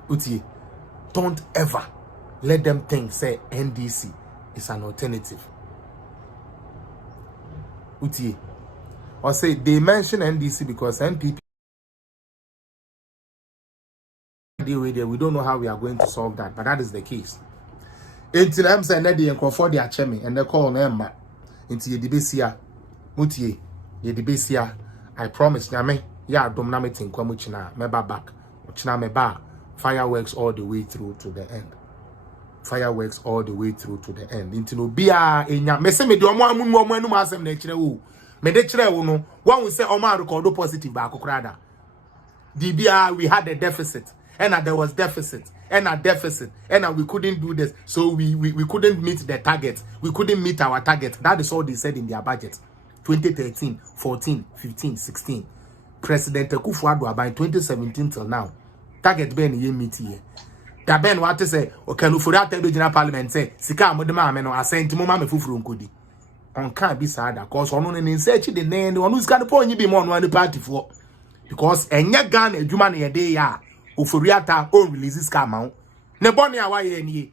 Uti, don't ever let them think say NDC is an alternative. Uti, or say they mention NDC because NPP deal with it. We don't know how we are going to solve that, but that is the case. Until I'm saying that they confront their chairman and they call them into the debasia. Uti, the debasia. I promise Name, yeah, don't na me think kwamuchina meba back. Uchina meba fireworks all the way through to the end. Fireworks all the way through to the end. Into no bia enya me se me de omo amunu omo anu asem na kire wo. Me de kire wo no, one will say omo record positive ba kokrada. The bia we had a deficit and there was deficit and a deficit and we couldn't do this. So we couldn't meet the target. We couldn't meet our target. That is all they said in their budget. 2013, 14, 15, 16. President Akufo-Addo by 2017 till now. Target ben ye meet here. Da ben what to say, o can for that regional parliament say, Sika Modema no assent to Mama Fufuru Nkodi. On can't be sad, cause on in search the name, one who's got a point you be more on the party for. Because enya gun a human a day ya, Ufuriata own releases come out. Nebonia why any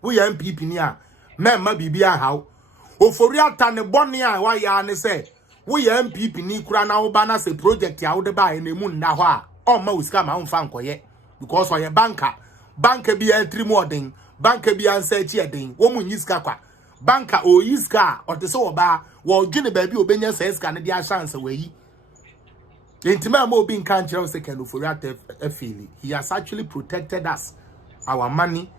we MPP near, Memma Bibia how. Oforiata ne bonia wa ya ne say we MPP ni kura na obana se project ya wo de ba ene mu nda ho a o ma usika ma mfa nkoye because oye banker bi e three more den banker bi ansa chi eden wo mu nyisika kwa banker o yiska o te so oba wo dwene ba bi obenya se iska ne dia chance we intima ma obi nkan kire se kan oforiata afili he has actually protected us our money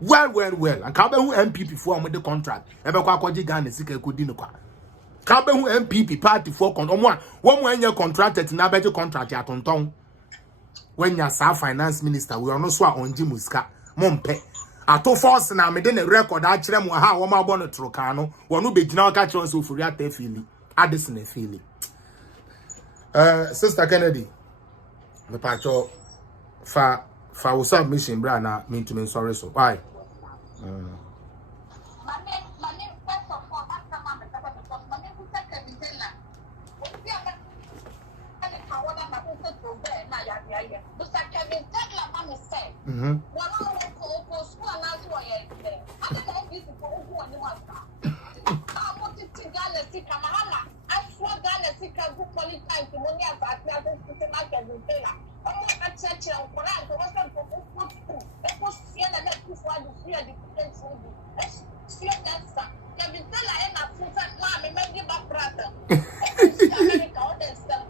well and ka be hu MPP for am the contract e be kwa kwaji Ghana sika ekodi no kwa ka be hu MPP party for con omo a wo mo anya contracted na be contract ya tonton when ya sa finance minister we no so a onji musika mompe ato force na me de na record a kire mo ha wo ma bo no troka no wo no be gina ka kire so ofuri ata fili adison e fili Sister Kennedy me pacho fa we submission bra na mean to me sorry so why My name first of all that's the man because my name is second Stella. We are going to want to go there na ya the second Stella mama said one hour for school and that's why I don't know if you go who and what I wanted to Ghana see Kamala I swear Ghana see can go qualify to money as I tell them to make a Stella. Church and Quran to wasn't for it was here and let you find the fear the defense will be. See that can be tell I am a full time mom and maybe back brother. America or the stuff.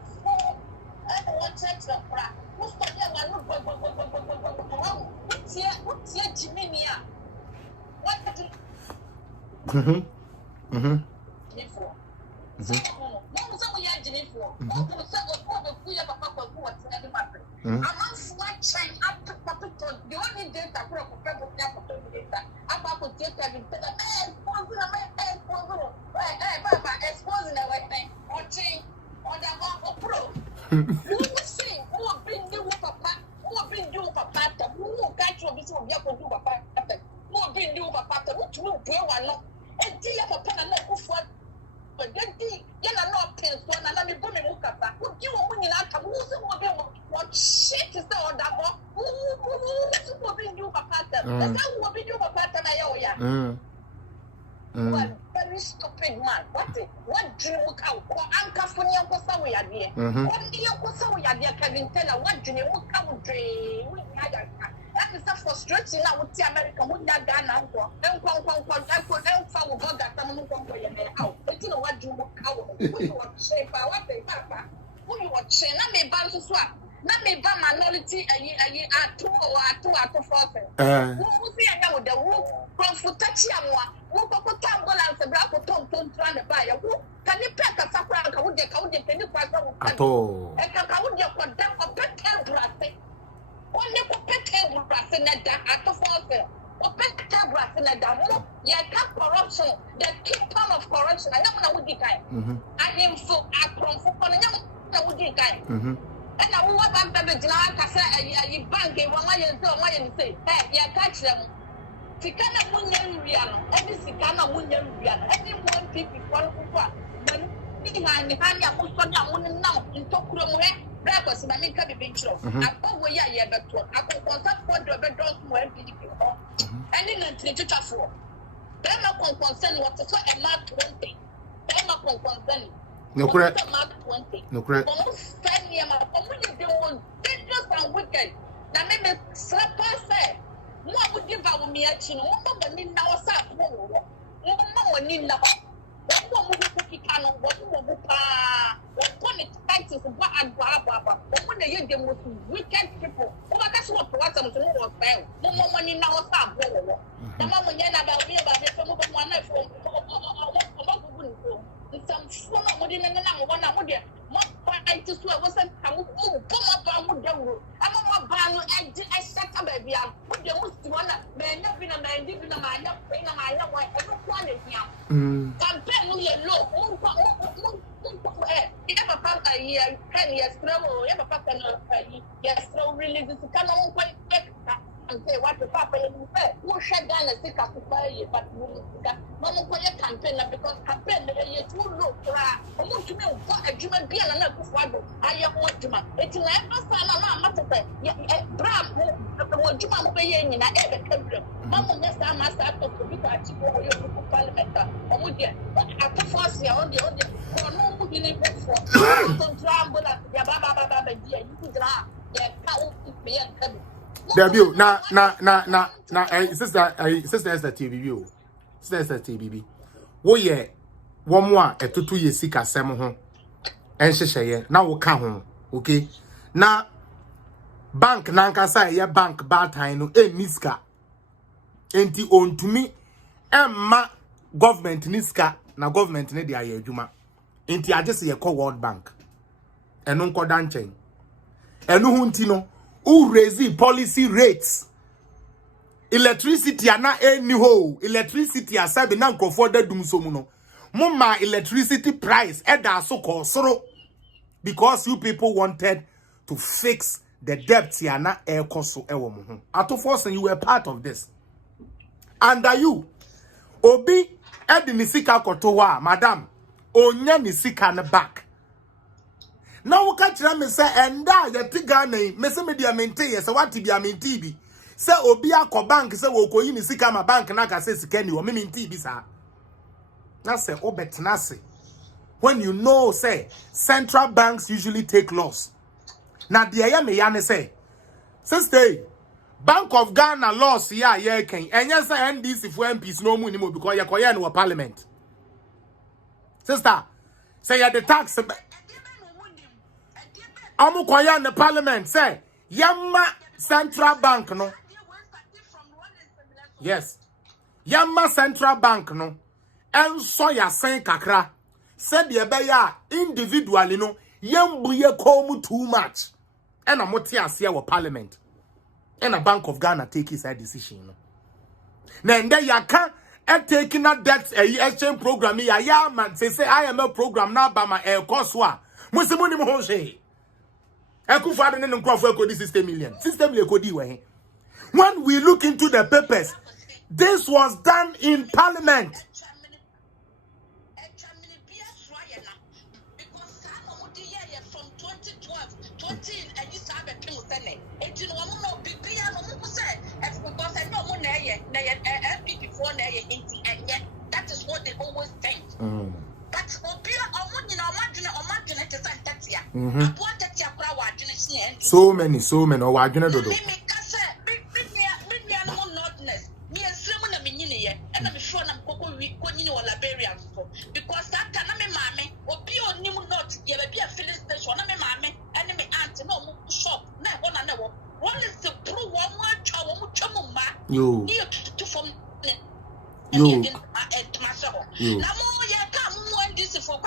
Very stupid man. What dream look out? Anka for you go somewhere there. What do you go somewhere there? Kevin Taylor, what dream look out dream? That is so frustrating now with the American with that Ghana. And follow God that someone come for your out. But you know what dream look out? Who you watch shape? What they papa? Who you watch? Now me balance swap. Now me buy minority a two force. Who see I know the who confutachiamwa. Who put ambulance and black tom trying to buy a who can you pack a sapra and would get any price at all? And can you put them for pet brass? Only for pet brass in at the force. Or pet brass in a damo. Yeah, corruption, the kingdom of corruption. I don't know what the guy. I am so from what the guy. And I want back the Jack, I say, bank, one say, hey, yeah, catch them. Sikana Munyan Riano, every Sikana Munyan Riano, everyone people for when behind the Hanya Musona Munan now in Tokyo, breakfast in America be being true. I go where I have a talk. I go consult for the bedrooms where people and in the literature for. Then I can concern what is a mark 20. Then I can concern. No correct. No correct. Almost 10 years, they were dangerous and wicked. Now, maybe Slapper said, what would give our me a chin? One in our side. One in the one would cookie can what it taxes what and baba. When they use the most wicked people, that's what I'm to know. No more money in our side. The mama about me about some of one some phone within an hour, 1 hour there. What fight to swear wasn't come up with the I'm a ban I set up a beer. Put the most one man, nothing a man, living a man, not paying a man, I don't want it now. Campaign your low, you ever found a year, 10 years, you ever found a year, so really this is come on quite and say what the papa who shut down a sick up to buy you, but Mama campaign because campaign too low for I want to know what a human being and not for I am what to man. It's never son of matter. Bram, what you want to pay in a ever country. Mama, next time I start to be part of your parliament. I would get at the first year on the other. No, you need for don't travel at your baba, dear. You could draw your cow be a Debut na sister sister TVB sister TVB wo ye wo mo a etoto ye sika sem ho enhyehyeye na wo ka ho okay na bank na nkasa ye bank batan no eniska enti ontumi emma government niska na government ne dia ye adwuma enti agese ye call World Bank eno nkoda nchen eno hu nti no who raise policy rates electricity ana any ho electricity asabe na nkofo da dum so mu no mumma electricity price eda so kosoro because you people wanted to fix the debt yana ekoso ewo mu ho atofo you were part of this under you obi edi ni sika koto wa madam onya ni sika na back. Now we catch them say and that the tiga name me say me dia maintain yes what be a maintain bi say obi akọ bank say wo koyi ni sika ma bank na ka say sika ni wo me maintain bi sa na say obetna say when you know say central banks usually take loss na de ya me ya ne say stay Bank of Ghana loss ya ken enye say NDC for MPs no mu ni mo because ye koye no parliament sister say ya the tax amu kwaya in the parliament say yamma central bank no yes yamma central bank no enso ya sen kakra said the beya individually no yembuye come too much and a mote asia wa parliament and a Bank of Ghana take his decision no na nde yaka taking that debt exchange program ya man say IMF program na ba ma cost wa musimu ni mo ho hwe Ekufa de ne nkrofo ekodi 60 million 60 million ekodi we. When we look into the papers, this was done in parliament. From 2012, 20 and you saw the king Senate. And you know, because I know one before and yet that is what they always think. But so many or I do and I'm sure I'm going to Liberian because that time I'm a mammy or be on new not yet be a filling station. I'm a mammy and I'm auntie no shop. Now, one I know. One is the prove one more child, you to form you this for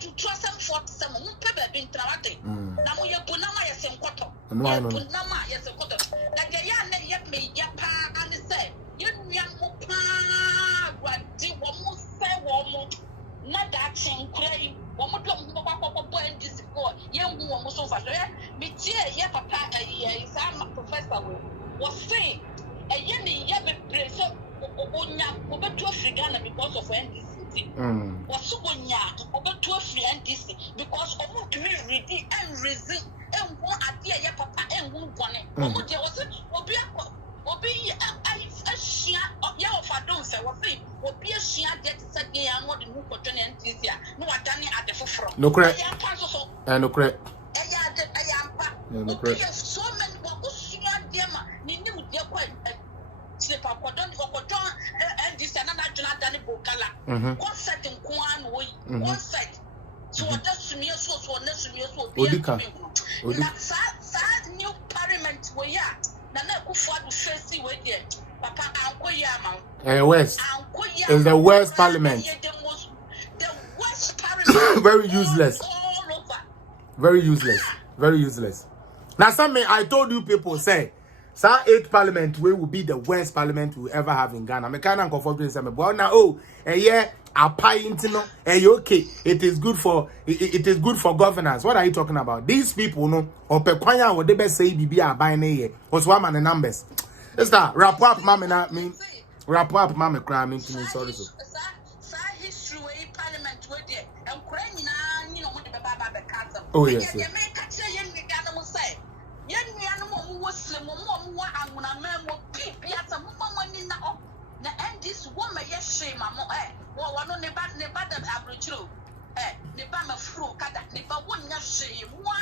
to trust and for some been traumatic. Now you put Nama as in quarter. Put Nama as a quarter. Like a young yet me yapa and say, you young what do one say one not that thing cray. One more boy and this go. Young woman so far. Me dear, yeah, papa, a professor was saying a yenny yabby place over to Africana because of NDC. Was so over to NDC because of to read and resist and one idea, yeah, papa, and one bonnet. Will be a share of your father, so will be a share that said they are not the move for NDC. No, I done it at the forefront. No correct. And no correct. I am so many what dear man, Ninu, dear quite. Slip up, and this another Jonathan Bocala. One set in Kwan way, one set. So that's me so next to me so sad new parliament where ya. Nana Kufa to face with you. Papa Uncle Yama. West is the West Parliament. The West Parliament. Very useless. All over. Very useless. Very useless. Now, some I told you people say. Sir, 8th Parliament will be the worst Parliament we ever have in Ghana. I can't confirm say, but now, a pie intino, okay, it is good for governance. What are you talking about? These people, no, or pekwanya what they best say BB are buying a what's one man the numbers. It's that wrap up, mama, not me. Wrap up, mama, cry me to me. Sorry, so. History Parliament with it, and Ukraine, you know, with the Baba Castle. Oh, yes. And this woman, yes, shame, mamma, one on the bad, the aboriginal, the Bama fruit, the one, yes, shame, one,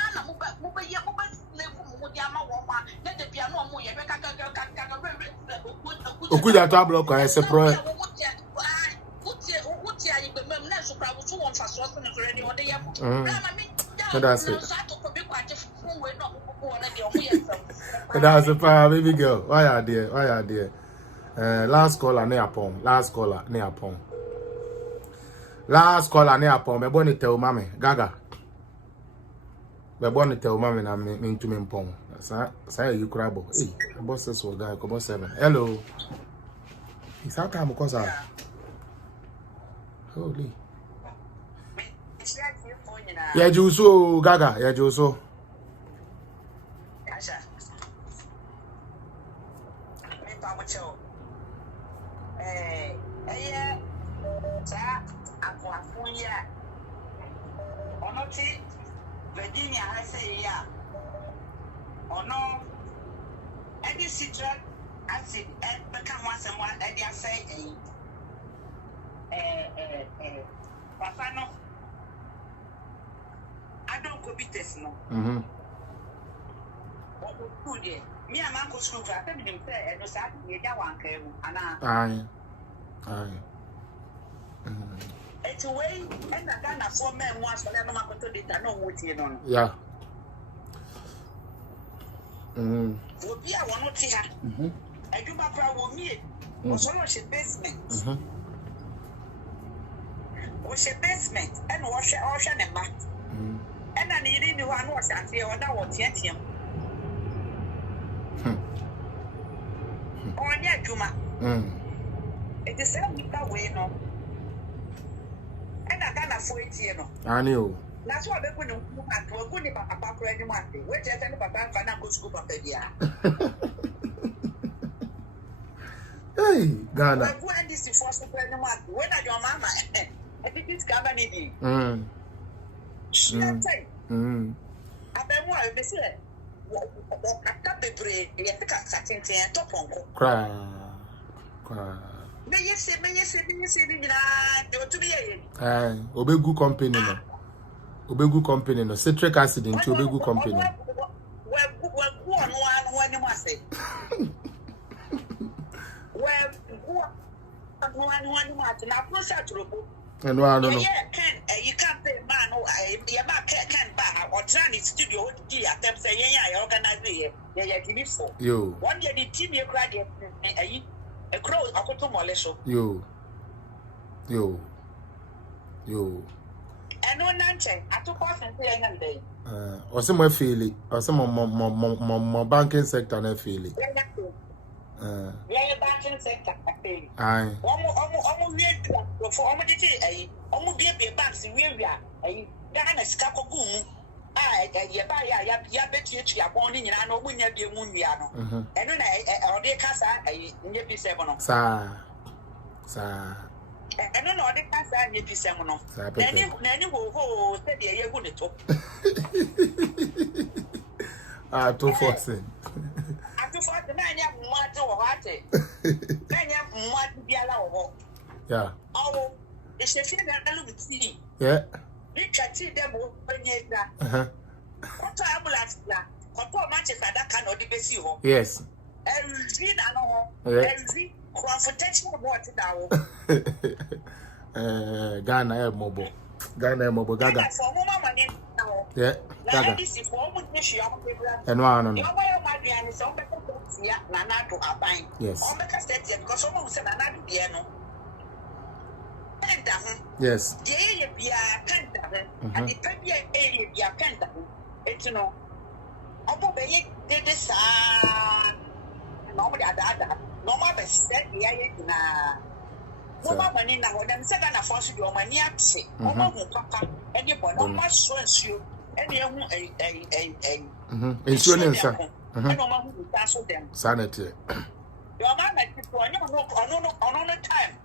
let the piano, Okuya tablo kwa sepro. That's it. That's a baby girl. Why are there? Last caller ne upon. Last caller ne upon. Me boni tell mama Gaga. Me boni tell mama na me to me pon. Say you crabo. Hey, boss says so guy come 7. Hello. It's how time because holy. Yeah, Juso Gaga. Yeah, Juso. Virginia has say yeah or no any citric acid and become once and one and they say Pafano I don't go be test no what would do me and Uncle School for him say and no sad you one came and it's a way and I done a 4 men once when I'm not going to know what you know. Yeah. Would be a one or two. I do my proud with me. Also, wash basement. Wash basement and wash ocean and mat. And I need the one was at the other one, Tientium. Or near Juma. It is a way, no. And I can't afford it, you know. I knew. That's why we're going to go to Papa for any one day. Which I send Papa for now, go school for Pedia. Hey, Ghana. We're going this is for any one. When are your mama? I think it's company. She said, I don't want to say, I can't be brave. You have to cut something and top on. Cry. May you say, to be a Obegu company. No. Obegu company. No. Citric acid into Obegu company. And I don't know. You can't say, man, your back can't buy or turn it studio. Them say, yeah, organize it. Yeah, give me for you. One year, the team you cried a crow, I could to Molesho. You. And no nonsense. I took off and say, and day. Or some more feel it, or some more banking sector, and I feel it. Yeah, banking sector. Aye. Almost for almost be a banks in Wavia. Diana Scapo Goom. Ya bet you are born in an open your Mundiano. And then I ordered Casa, near P7. Sir. And then ordered Casa near P7. Then you go, said you're going to talk. Too forcing. After 49, you have mud or hearted. Then you have mud be allowed. Yeah. Oh, it's a thing that I look see. Yeah. You can see them when you're that. What ambulance that? What matches that cannot be seen. Yes. Every confrontation of what now. Ghana mobile. Gaga. For more money now. Yeah. Gaga. This is for one issue. And one. Your way of my grand is on the Nana to a bank. Yes. On the cassette, because someone said Nana to piano. Yes. Jay be a pentagon, and the Pepe be a pentagon. It's no. Obo Bay did this. Nobody had that. No more best said, yeah, no money now. Them said, I force you money up. Say, Papa, and you boy, no more swears you, and you insurance. I don't know who cancel them. Sanity. Your man, I don't know time.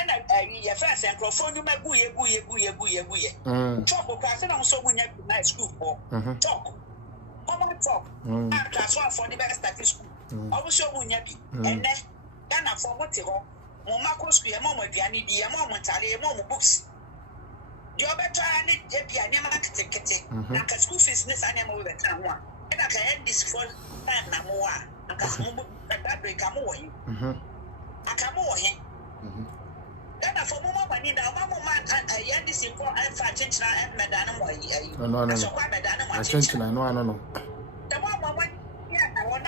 And your first and prophone, you may go. Talk because I don't so when you have nice school for talk. Common talk. That's one for the best at school. I will show when you be. And then, Ghana for what you want. Mamma school, a moment, I need a moment, a moment books. You're better, I need a piano ticket. Like a school business, I never will return one. And I can end this for time no more. I can move that break. I'm away. I come away. Then for more money now, Mamma, I end this for I'm fighting and Madame. No. I know. The one, yeah, I want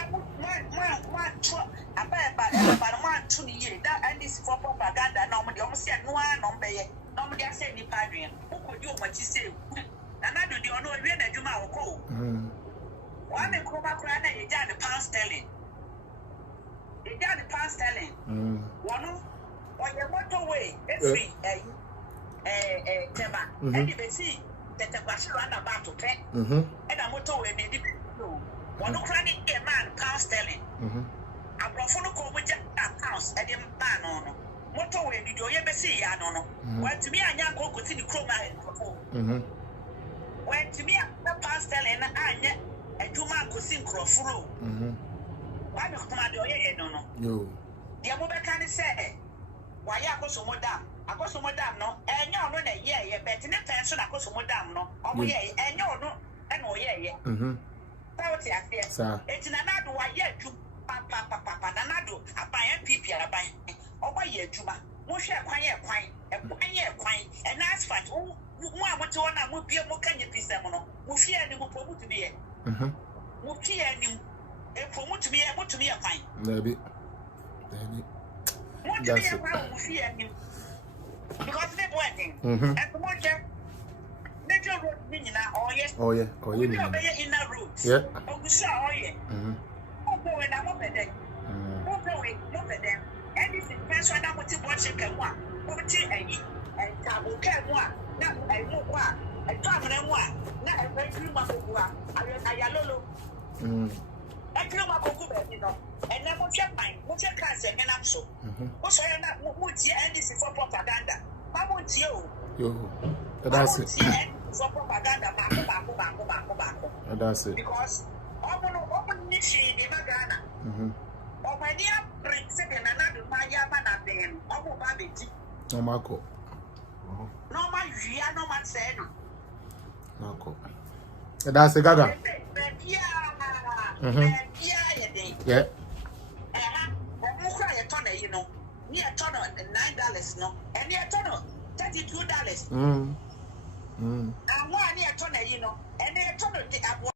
one 2 years. That and this for propaganda. Normally, almost said no one on Bay. Normally, I said the padre. Who could do what you say? And I do the honor when I do my call. One in Coma Crana, you got the pound sterling. You got the pound sterling. One on your motorway, every tema. And you may see that the question ran about to 10. And a motorway, they didn't know. One cranny a man pound sterling. A profound call with pounds and a man on. Motorway, did you ever see? I don't know. When to me, I young go to the chroma. When to me, a pound sterling, I and 2 man could sing Crawford. Why not come out your head? No. The Amoba can say, why I go so more down? I go so more down, no, and you're not a year, but in a pension, I go so more down, no, oh, yeah, and you're not, and oh, yeah. It's another why yet to Papa, Nanado, a buy a peep, a buy, oh, by year, Juma, Moshe, quiet, and that's fine. Oh, what to honor would be a more can you be seminal, Mufia and will promote to be a Mufia and promote to be able to be a fine. Maybe. That's it. Because they working. And the one major road meaning oh yeah. Oh yeah. Oh yeah. In that route. Yeah. Oh we saw oh yeah. Oh when I'm over there. Oh going over there. And this is first one I'm to watch it one. Over to a table can one. Now I know one. A traveling one. Now I went through my book. I lolo. I feel my book, you know. And then what's your mind? What's your cancer? And I'm so. What's your NDC for propaganda? I want you. That's it. For propaganda, That's it. because open nishi in Magana. Or my dear prince and another Maya Banaben, or Babity. No, Marco. No, my Gia, no man said. Marco. That's a gaga. Yeah. You know, near ton of $9, no, and near ton of $32. And one near ton, you know, and near ton of the apple.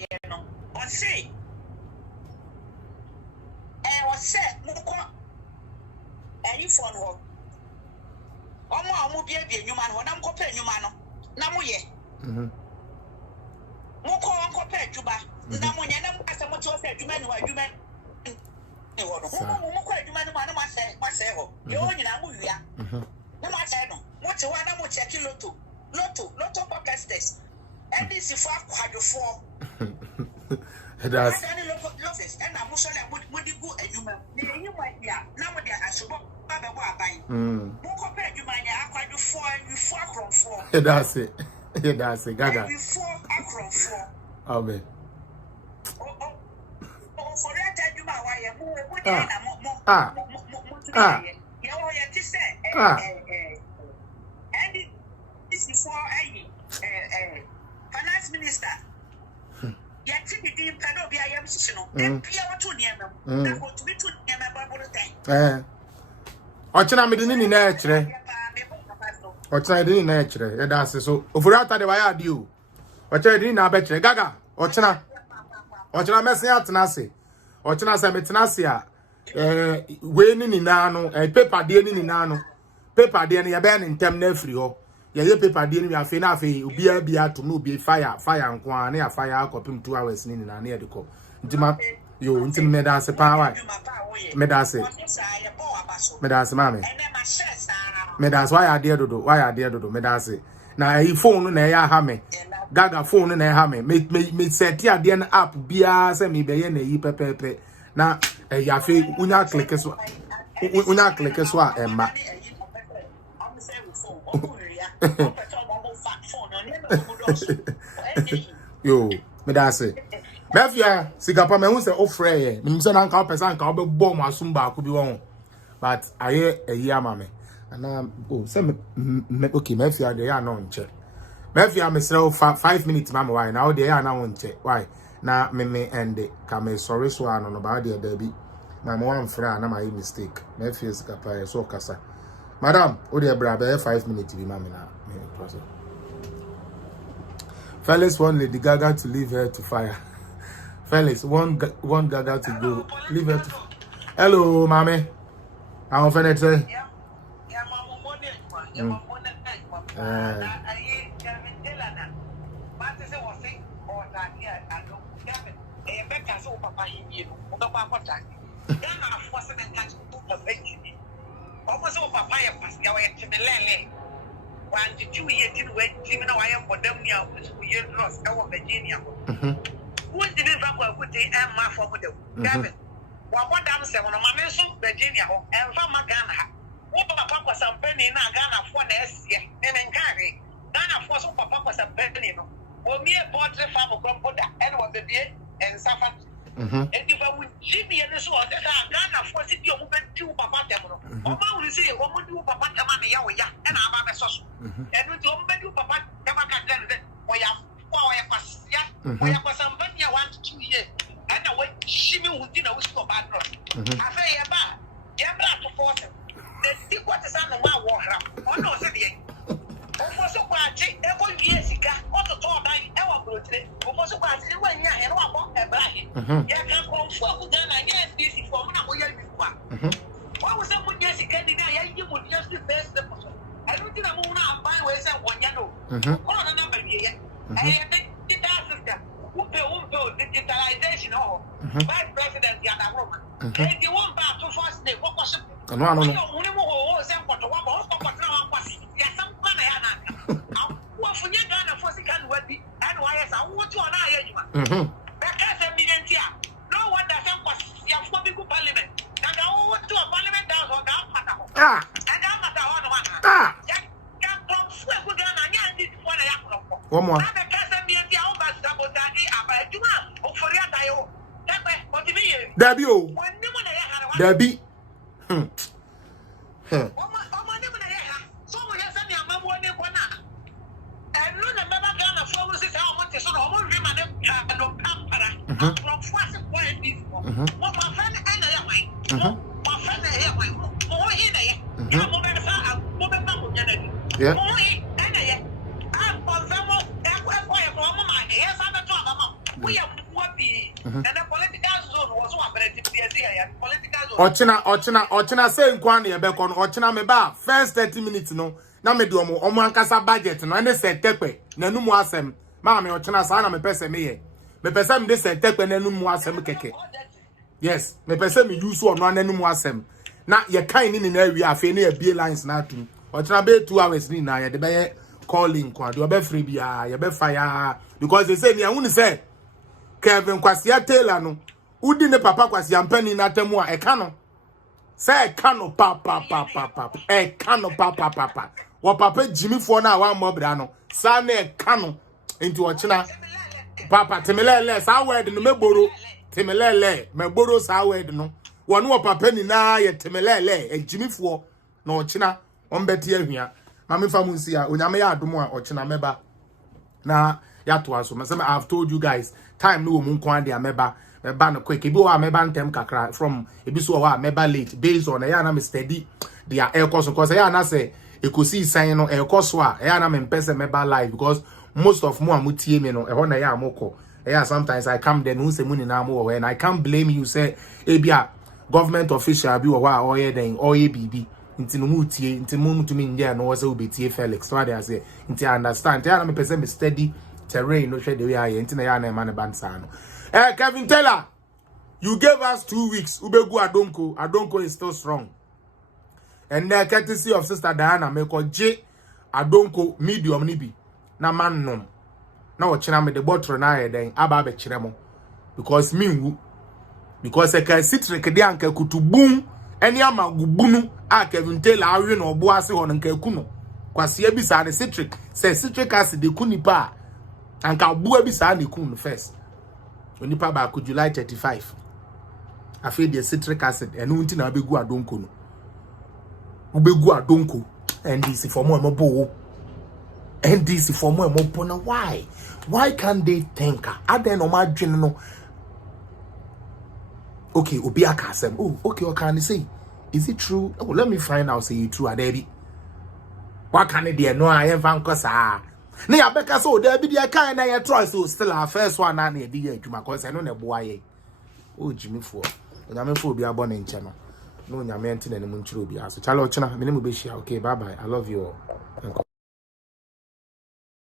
You know, or say, or set, any phone work. Omo be a human, when I'm comparing human, Namuye. Moko compare Juba, Namuya, as a motor said, you men were human. Myself, you own Namuya. No matter, what's one I'm checking Lotto podcasters. And this is 4. That's and I'm also would you go a human? You might be now I should go by. Compare you might have quite 4 from 4. That's it. That's it. Gaga. 4 from 4. Amen. Oh, for that, you might and this is for a finance minister. Yet, it cannot be I am sitting. Then Pierre to near them. That would be to near my Bible. Ochina me dini nature. Ochina dini nature. That's so. Ofurata de waya dio. Ochina dini na betre. Gaga. Ochina. Ochina messing out na se. Ochina se metena se a we ni na no paper de ni na no. Paper de ya be ni ntem na free ho. Ye paper de ni afi na afi obi bia to no obi fire nko an na fire akopim 2 hours ni na e de ko. Ntima yo ntim me da se pa wa. Me da se mame. Me da se why ade dodo me da se. Na e phone na ya ha me. Gaga phone na ha me. Me set ade na app bia se me be ye na yi pepepe. Na ya fe unya click so. Unya click so a emma. Yo, me da say. Mafia, sigapa me hu say ofre ye. Me say na nka person nka obe bom asum ba ko bi won. But aye eyi ama me. Ana say me okay, mafia dey ya no nche. Mafia me say 5 minutes mama why now dey ya na won nche. Why? Na me end ka me sorry so ano no ba dey da bi. Na mo wan fra na my mistake. Mafia sigapa ye so kasa. Madam, odi ebra be 5 minutes bi mama na me process. Fellas want Lady Gaga to leave her to fire. Fellas want Gaga to go. Leave her to. Hello, mommy. I'm offended, sir. One to 2 years in wait, even though I am for them now, which we lost our Virginia. Who is the river with the Emma for the Gavin? What Madame said on a man, Virginia, and from Magana. What Papa was some penny in a Ghana for S, and then carry. Ghana for some Papa was a penny. Well, me a portrait farm of Grandmother, and was the beer and suffer. And if I would Jimmy and the so that Ghana for city of two Papa Temple, or will say, what would you Papa Tamani Yawaya, and I'm a sauce. And with your menu Papa Tamaka, or ya for ya, or ya for some penny 1 to 2 years, and I went Jimmy would dinner with your bad. I say, yeah, Yabra to force him. The secret is on the one walker. Oh, no, said the almost so much, every year, Sika, what to talk about, our good, almost so much, when you're and walk a bracket. You can go for them, and yes, this is for me. What was someone yes, he can't deny you would just the best. I don't think I'm going to buy where I want you know. On a number here. I think that system. Digitalization or vice president Yana Rook. And you won't back to first name. What was it? I don't know. What for your gun for second word and why I want to an eye. Because I'm here. No one doesn't was your fucking parliament. And I want to a parliament down on that. And I'm at the one. Can't come swear with an onion this one. One more. Debbie, oh, Debbie. Yeah. Ochina say nkwan ye be kon ochina me ba first 30 minutes no na me de omo ankasa budget no ene se tekpe na numu asem ma me ochina sa na me pese me ye me pese me de se tekpe na numu asem keke yes me pese me use ono na numu asem na ye kan ni na awi afi na ye bie lines na atum ochina be 2 hours ni na ye de be calling kwa de obe free bia ye be fire because they say me ahun say Kevin Kwasia Taylor no udi ne papa Kwasia mpani na temu a eka no say eka no papa eka no papa wo papa Jimmy fo na wa mobra no sa na eka no enti ochina papa temelele sa word no meboro temelele meboro sa word no wonu wo papa ni na ye temelele Jimmy fo na ochina ombeti ahua mame famu nsi a onyame ya adomo a ochina meba na ya to aso mesema I've told you guys time no mu nkwan dia meba no quick ebi wa meba ntem kakra from ebi so wa meba late based on ya na me steady dia air course because ya na say ekosi san no air course wa ya na me mpese meba live because most of mu amutie me no e ho na ya amoko ya sometimes I come there no say mu ni na mo and I can't blame you say ebia government official bi wo wa oye den oye bibi nti no mutie nti mu mutumi ndia no wo say obetie Felix so they say nti understand ya na me pese me steady terrain no share the way I na ya na man bansa no Kevin Taylor, you gave us 2 weeks ubegu adonko is still strong and the courtesy of sister Diana me ko J adonko medium ni bi na man nom na wo china me the bottle na ya den aba be kire mo because me nwu because e ka citric de anka kutubun eni amagubunu a Kevin Taylor awe no obo ase ho nka kuno kwase bi sa ne citric say citric acid de kunipa anka bua bi sa ne kun first onipa ba ko July 35 afi de citric acid enu nti na begu adonko no ubegu adonko NDC for mo emobo NDC for mo emobo na why can't they think aden no ma dwene no okay obi aka asem oh okay what can they say is it true oh let me find out say it true adebi what can they no I am fan kosa na ya beka so there be the kind na ya try so still our first one na e di adwuma cause I know na boa ye oh Jimmy for nyame for obi abọ ne nche no no nyame enti na ne mu nchiro obi aso chalo china me ne mu be share okay bye bye I love you all.